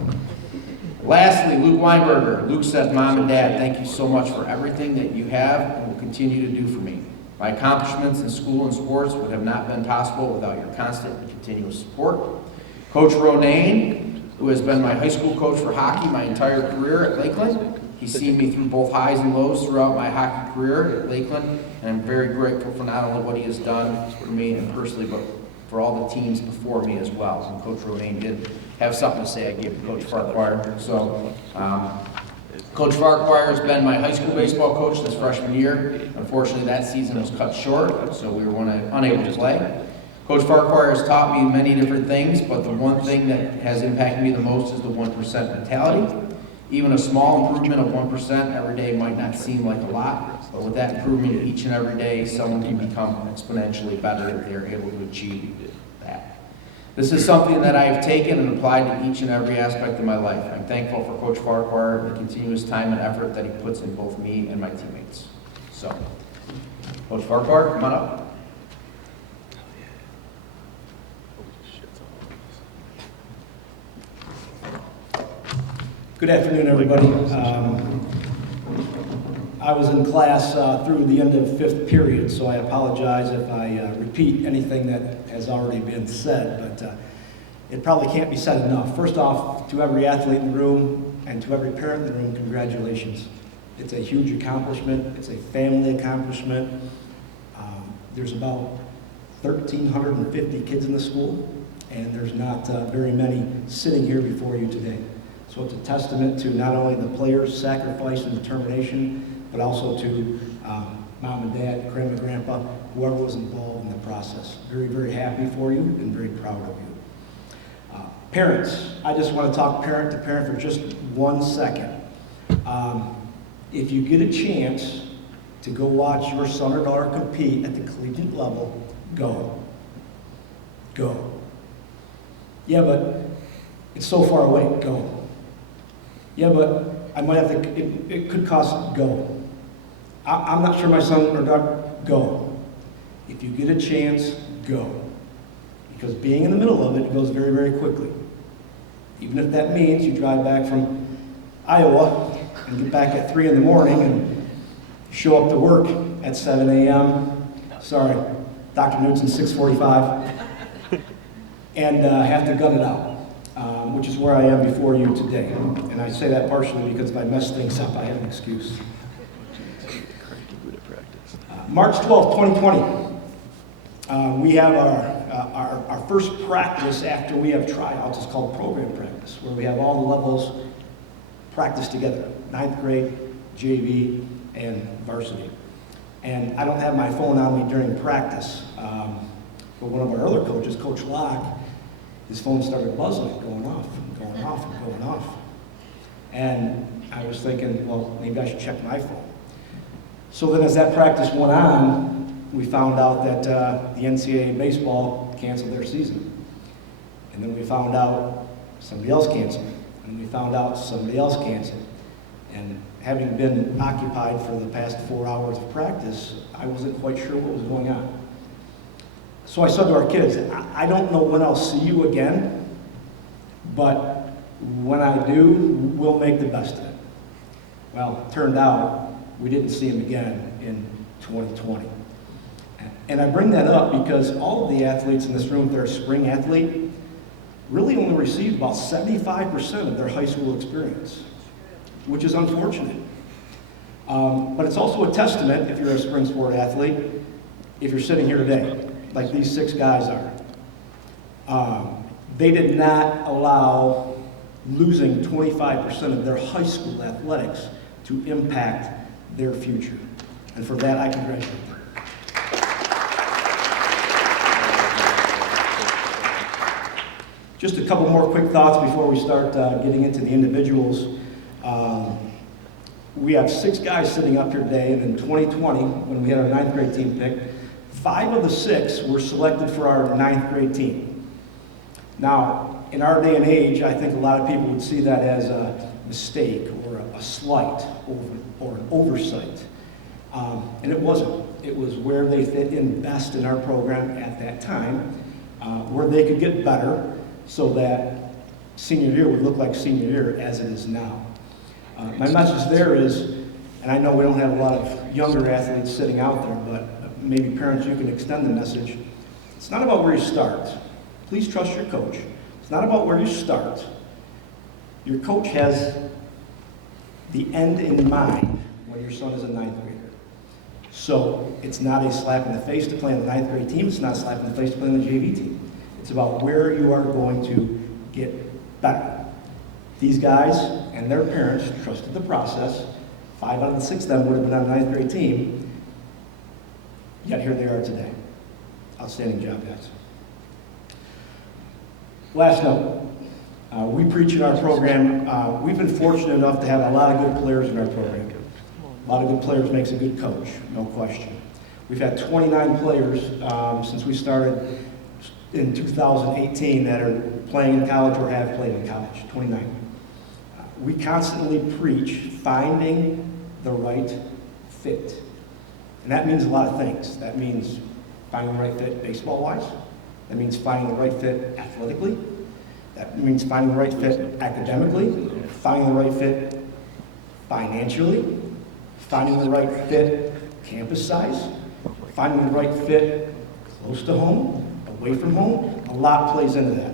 Lastly, Luke Weinberger. Luke said, Mom and Dad, thank you so much for everything that you have and will continue to do for me. My accomplishments in school and sports would have not been possible without your constant and continuous support. Coach Ronayne, who has been my high school coach for hockey my entire career at Lakeland. He's seen me through both highs and lows throughout my hockey career at Lakeland, and I'm very grateful for not only what he has done for me and personally, but for all the teams before me as well. And Coach Ronayne did have something to say I gave to Coach Farquhar. So, Coach Farquhar has been my high school baseball coach this freshman year. Unfortunately, that season was cut short, so we were unable to play. Coach Farquhar has taught me many different things, but the one thing that has impacted me the most is the 1% mentality. Even a small improvement of 1% every day might not seem like a lot, but with that improvement each and every day, someone can become exponentially better if they're able to achieve that. This is something that I have taken and applied to each and every aspect of my life. I'm thankful for Coach Farquhar and the continuous time and effort that he puts in both me and my teammates. So, Coach Farquhar, come on up. Good afternoon, everybody. I was in class through the end of fifth period, so I apologize if I repeat anything that has already been said, but it probably can't be said enough. First off, to every athlete in the room and to every parent in the room, congratulations. It's a huge accomplishment. It's a family accomplishment. There's about 1,350 kids in the school, and there's not very many sitting here before you today. So it's a testament to not only the players' sacrifice and determination, but also to mom and dad, grandma, grandpa, whoever was involved in the process. Very, very happy for you and very proud of you. Parents, I just want to talk parent to parent for just 1 second. If you get a chance to go watch your son or daughter compete at the collegiate level, go. Go. Yeah, but it's so far away. Go. Yeah, but I might have to, it could cost, go. I'm not sure my son or daughter, go. If you get a chance, go. Because being in the middle of it goes very, very quickly. Even if that means you drive back from Iowa and get back at 3 in the morning and show up to work at 7 a.m. Sorry, Dr. Newton, 6:45. And have to gut it out, which is where I am before you today. And I say that partially because if I mess things up, I have an excuse. March 12, 2020, we have our first practice after we have tryouts. It's called program practice, where we have all the levels practice together, 9th grade, JV, and varsity. And I don't have my phone on me during practice, but one of our other coaches, Coach Locke, his phone started buzzing, going off, and going off, and going off. And I was thinking, well, maybe I should check my phone. So then as that practice went on, we found out that the NCAA baseball canceled their season. And then we found out somebody else canceled. And we found out somebody else canceled. And having been occupied for the past 4 hours of practice, I wasn't quite sure what was going on. So I said to our kids, I don't know when I'll see you again, but when I do, we'll make the best of it. Well, it turned out we didn't see him again in 2020. And I bring that up because all of the athletes in this room, if they're a spring athlete, really only received about 75% of their high school experience, which is unfortunate. But it's also a testament, if you're a spring sport athlete, if you're sitting here today, like these 6 guys are. They did not allow losing 25% of their high school athletics to impact their future. And for that, I congratulate them. Just a couple more quick thoughts before we start getting into the individuals. We have 6 guys sitting up here today, and in 2020, when we had our 9th grade team picked, 5 of the 6 were selected for our 9th grade team. Now, in our day and age, I think a lot of people would see that as a mistake or a slight or an oversight. And it wasn't. It was where they fit in best in our program at that time, where they could get better so that senior year would look like senior year as it is now. My message there is, and I know we don't have a lot of younger athletes sitting out there, but maybe parents, you can extend the message. It's not about where you start. Please trust your coach. It's not about where you start. Your coach has the end in mind when your son is a 9th grader. So it's not a slap in the face to play on the 9th grade team. It's not a slap in the face to play on the JV team. It's about where you are going to get better. These guys and their parents trusted the process. 5 out of the 6 of them would have been on the 9th grade team. Yet here they are today. Outstanding job, guys. Last note. We preach in our program. We've been fortunate enough to have a lot of good players in our program. A lot of good players makes a good coach, no question. We've had 29 players since we started in 2018 that are playing in college or have played in college, 29. We constantly preach finding the right fit. And that means a lot of things. That means finding the right fit baseball-wise. That means finding the right fit athletically. That means finding the right fit academically, finding the right fit financially, finding the right fit campus size, finding the right fit close to home, away from home. A lot plays into that.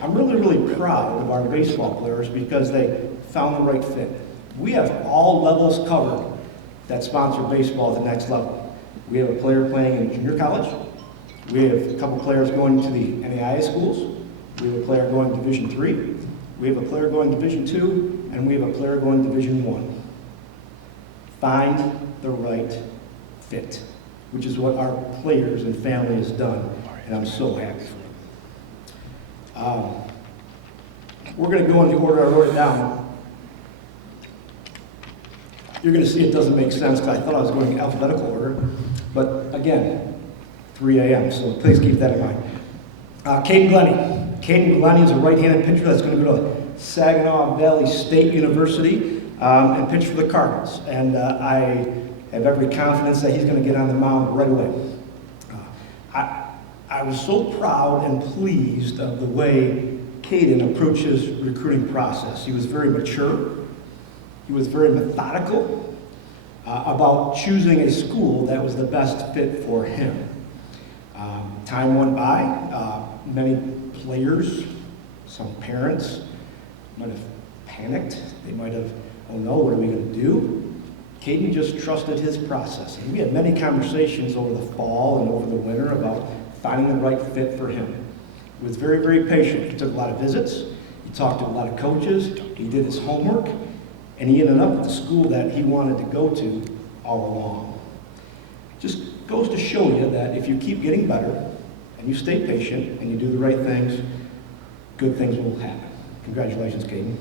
I'm really, really proud of our baseball players because they found the right fit. We have all levels covered that sponsor baseball at the next level. We have a player playing in junior college. We have a couple players going to the NAIA schools. We have a player going to Division III. We have a player going Division II, and we have a player going Division I. Find the right fit, which is what our players and family has done, and I'm so happy for them. We're going to go in the order I wrote it down. You're going to see it doesn't make sense because I thought I was going in alphabetical order, but again, 3 a.m., so please keep that in mind. Caden Glennie. Caden Glennie is a right-handed pitcher that's going to go to Saginaw Valley State University and pitch for the Cardinals. And I have every confidence that he's going to get on the mound right away. I was so proud and pleased of the way Caden approached his recruiting process. He was very mature. He was very methodical about choosing a school that was the best fit for him. Time went by. Many players, some parents might have panicked. They might have, oh no, what are we going to do? Caden just trusted his process. And we had many conversations over the fall and over the winter about finding the right fit for him. He was very, very patient. He took a lot of visits. He talked to a lot of coaches. He did his homework. And he ended up at the school that he wanted to go to all along. Just goes to show you that if you keep getting better and you stay patient and you do the right things, good things will happen. Congratulations, Caden.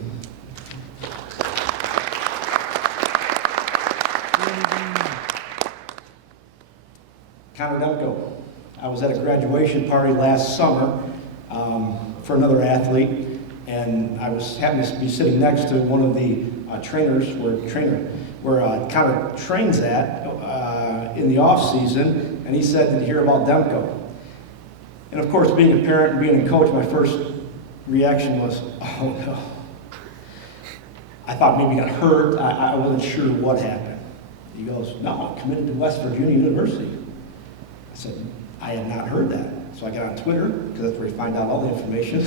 Connor Demko. I was at a graduation party last summer for another athlete, and I happened to be sitting next to one of the trainers where Connor trains at in the off season, and he said, "Did you hear about Demko?" And of course, being a parent and being a coach, my first reaction was, "Oh no." I thought maybe he got hurt. I wasn't sure what happened. He goes, "No, I'm committed to West Virginia University." I said, "I had not heard that." So I got on Twitter, because that's where you find out all the information.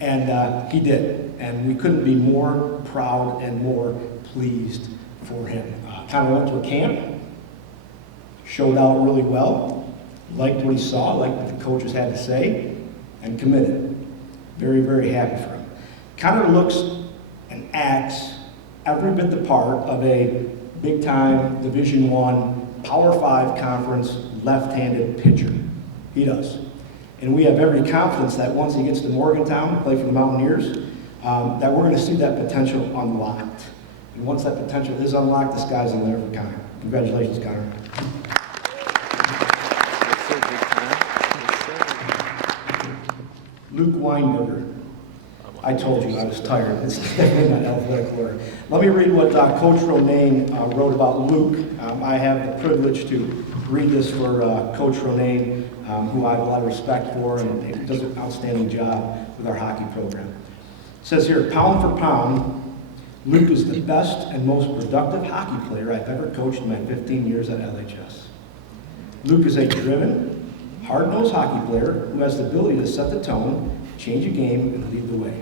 And he did. And we couldn't be more proud and more pleased for him. Kind of went to a camp, showed out really well, liked what he saw, liked what the coaches had to say, and committed. Very, very happy for him. Connor looks and acts every bit the part of a big-time Division I, Power 5 conference left-handed pitcher. He does. And we have every confidence that once he gets to Morgantown, play for the Mountaineers, that we're going to see that potential unlocked. And once that potential is unlocked, the sky's the limit for Connor. Congratulations, Connor. Luke Weinberger. I told you I was tired. It's definitely not alphabetical order. Let me read what Coach Ronayne wrote about Luke. I have the privilege to read this for Coach Ronayne, who I have a lot of respect for and does an outstanding job with our hockey program. It says here, pound for pound, Luke is the best and most productive hockey player I've ever coached in my 15 years at LHS. Luke is a driven, hard-nosed hockey player who has the ability to set the tone, change a game, and lead the way.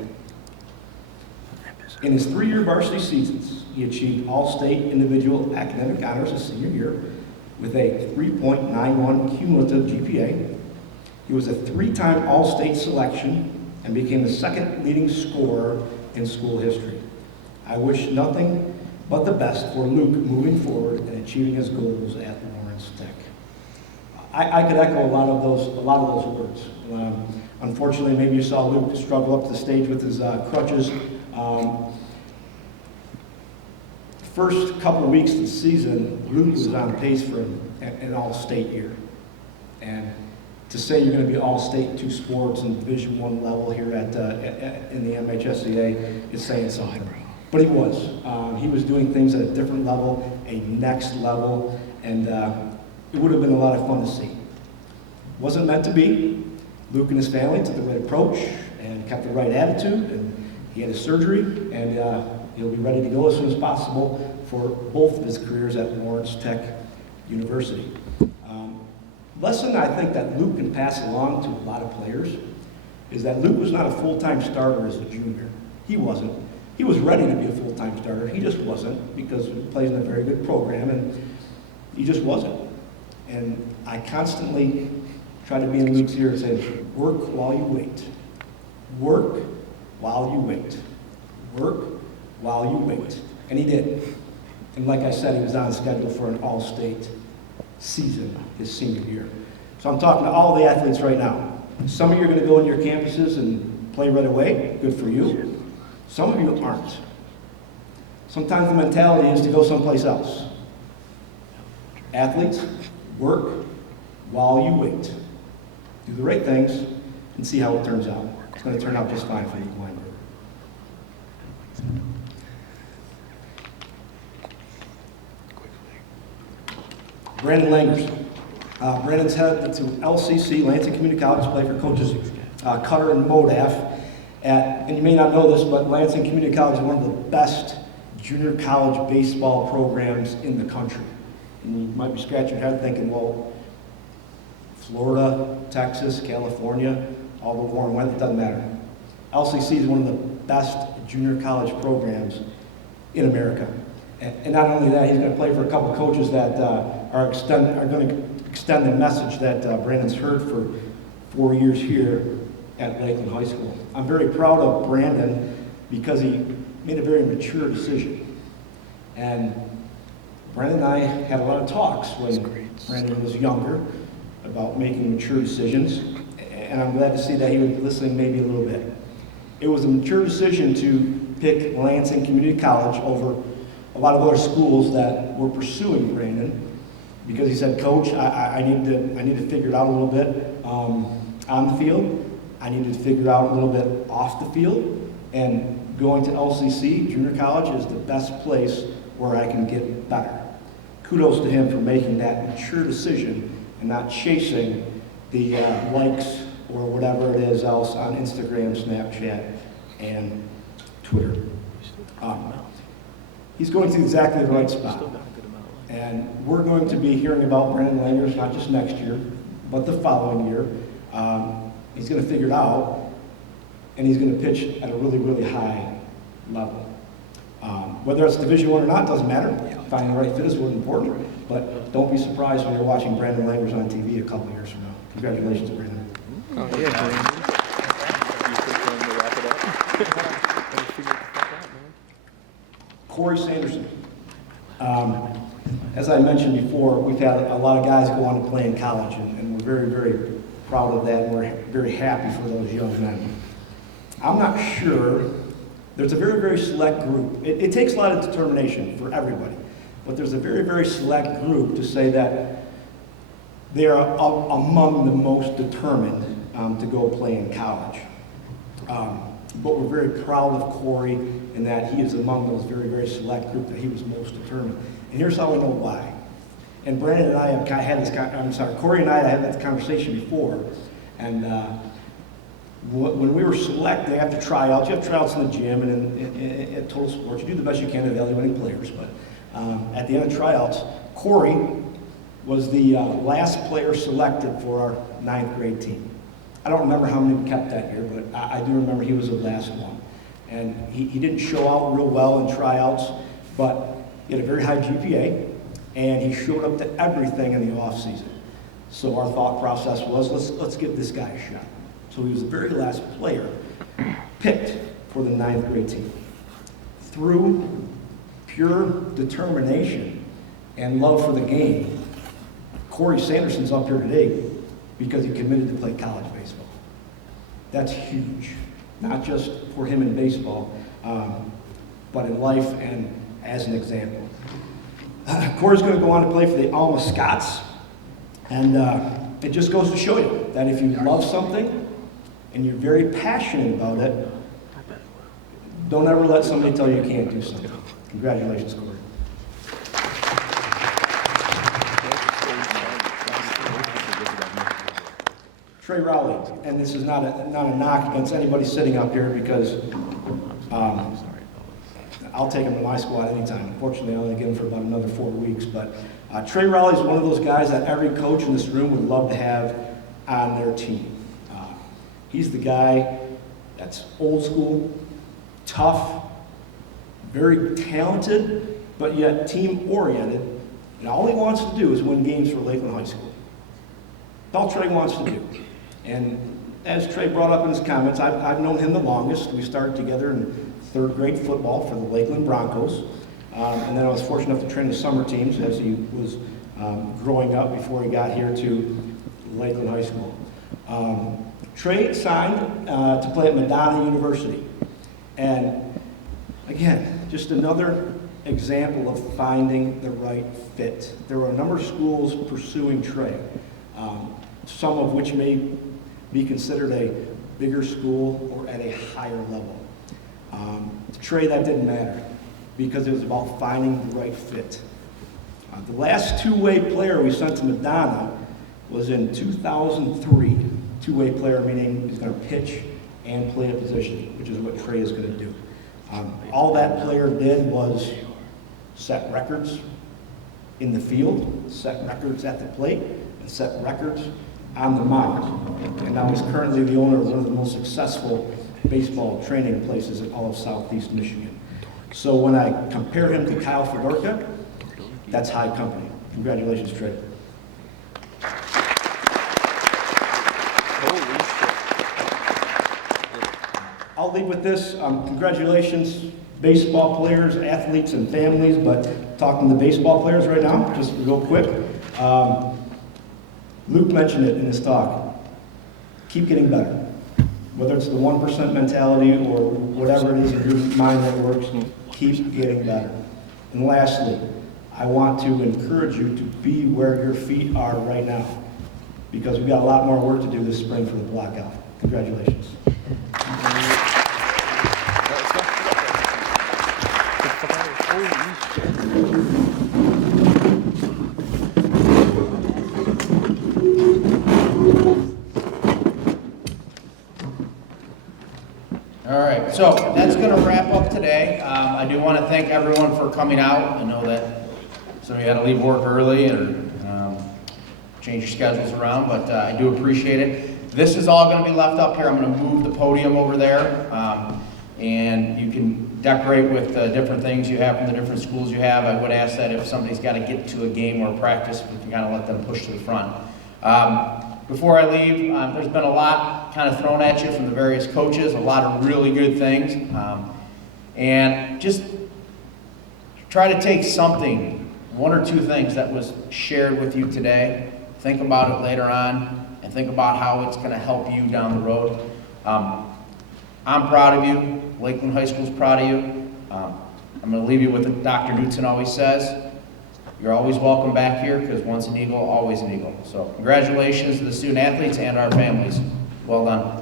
In his 3-year varsity seasons, he achieved all-state individual academic honors his senior year with a 3.91 cumulative GPA. He was a 3-time all-state selection and became the second leading scorer in school history. I wish nothing but the best for Luke moving forward and achieving his goals at Lawrence Tech. I could echo a lot of those words. Unfortunately, maybe you saw Luke struggle up the stage with his crutches. First couple of weeks of the season, Luke was on pace for an all-state year. And to say you're going to be all-state in 2 sports in Division I level here in the MHSCA is saying something. But he was. He was doing things at a different level, a next level, and it would have been a lot of fun to see. Wasn't meant to be. Luke and his family took the right approach and kept the right attitude, and he had his surgery, and he'll be ready to go as soon as possible for both of his careers at Lawrence Tech University. Lesson I think that Luke can pass along to a lot of players is that Luke was not a full-time starter as a junior. He wasn't. He was ready to be a full-time starter. He just wasn't, because he plays in a very good program, and he just wasn't. And I constantly Try to be in Luke's ear and say, work while you wait. Work while you wait. Work while you wait. And he did. And like I said, he was on schedule for an all-state season his senior year. So I'm talking to all the athletes right now. Some of you are going to go into your campuses and play right away. Good for you. Some of you aren't. Sometimes the mentality is to go someplace else. Athletes, work while you wait. Do the right things and see how it turns out. It's going to turn out just fine for you, Weinberg. Brandon Langers. Brandon's headed to LCC, Lansing Community College, to play for coaches Cutter and Modaf. And you may not know this, but Lansing Community College is one of the best junior college baseball programs in the country. And you might be scratching your head thinking, well, Florida, Texas, California, all the warm weather, it doesn't matter. LCC is one of the best junior college programs in America. And not only that, he's going to play for a couple coaches that are going to extend the message that Brandon's heard for 4 years here at Lakeland High School. I'm very proud of Brandon because he made a very mature decision. And Brandon and I had a lot of talks when Brandon was younger about making mature decisions, and I'm glad to see that he was listening maybe a little bit. It was a mature decision to pick Lansing Community College over a lot of other schools that were pursuing Brandon, because he said, Coach, I need to figure it out a little bit on the field. I need to figure out a little bit off the field, and going to LCC, junior college, is the best place where I can get better. Kudos to him for making that mature decision and not chasing the likes or whatever it is else on Instagram, Snapchat, and Twitter. He's going to exactly the right spot. And we're going to be hearing about Brandon Langers not just next year, but the following year. He's going to figure it out, and he's going to pitch at a really, really high level. Whether it's Division I or not, doesn't matter. Finding the right fit is what's important. But don't be surprised when you're watching Brandon Langers on TV a couple years from now. Congratulations, Brandon. Oh, yeah, Brandon. Corey Sanderson. As I mentioned before, we've had a lot of guys go on to play in college, and we're very, very proud of that, and we're very happy for those young men. I'm not sure. There's a very, very select group. It takes a lot of determination for everybody, but there's a very, very select group to say that they are among the most determined to go play in college. But we're very proud of Corey in that he is among those very, very select group that he was most determined. And here's how I know why. And Brandon and I have had this, Corey and I had this conversation before, and when we were selected after tryouts, you have tryouts in the gym and at Total Sports. You do the best you can to evaluating players, but at the end of tryouts, Corey was the last player selected for our 9th grade team. I don't remember how many we kept that year, but I do remember he was the last one. And he didn't show out real well in tryouts, but he had a very high GPA, and he showed up to everything in the off-season. So our thought process was, let's give this guy a shot. So he was the very last player picked for the 9th grade team. Through pure determination and love for the game, Corey Sanderson's up here today because he committed to play college baseball. That's huge, not just for him in baseball, but in life and as an example. Corey's going to go on to play for the Alma Scots, and it just goes to show you that if you love something and you're very passionate about it, don't ever let somebody tell you you can't do something. Congratulations, Corey. Trey Rowley, and this is not a knock against anybody sitting up here because I'll take him to my squad anytime. Unfortunately, I only get him for about another 4 weeks. But Trey Rowley is one of those guys that every coach in this room would love to have on their team. He's the guy that's old school, tough, very talented, but yet team-oriented. And all he wants to do is win games for Lakeland High School. all Trey wants to do. And as Trey brought up in his comments, I've known him the longest. We started together in 3rd grade football for the Lakeland Broncos. And then I was fortunate enough to train his summer teams as he was growing up before he got here to Lakeland High School. Trey signed to play at Madonna University. And again, just another example of finding the right fit. There were a number of schools pursuing Trey, some of which may be considered a bigger school or at a higher level. Trey, that didn't matter because it was about finding the right fit. The last two-way player we sent to Madonna was in 2003. Two-way player meaning he's going to pitch and play a position, which is what Trey is going to do. All that player did was set records in the field, set records at the plate, and set records on the mound. And now he's currently the owner of one of the most successful baseball training places in all of Southeast Michigan. So when I compare him to Kyle Fedorka, that's high company. Congratulations, Trey. I'll leave with this. Congratulations, baseball players, athletes, and families, but talking to baseball players right now, just real quick. Luke mentioned it in his talk. Keep getting better. Whether it's the 1% mentality or whatever it is in your mind that works, keep getting better. And lastly, I want to encourage you to be where your feet are right now, because we've got a lot more work to do this spring for the blackout. Congratulations. All right, so that's going to wrap up today. I do want to thank everyone for coming out. I know that some of you had to leave work early or change your schedules around, but I do appreciate it. This is all going to be left up here. I'm going to move the podium over there, and you can decorate with different things you have from the different schools you have. I would ask that if somebody's got to get to a game or a practice, we can kind of let them push to the front. Before I leave, there's been a lot kind of thrown at you from the various coaches, a lot of really good things. And just try to take something, one or two things that was shared with you today, think about it later on, and think about how it's going to help you down the road. I'm proud of you. Lakeland High School's proud of you. I'm going to leave you with what Dr. Knutson always says. You're always welcome back here, because once an Eagle, always an Eagle. So congratulations to the student athletes and our families. Well done.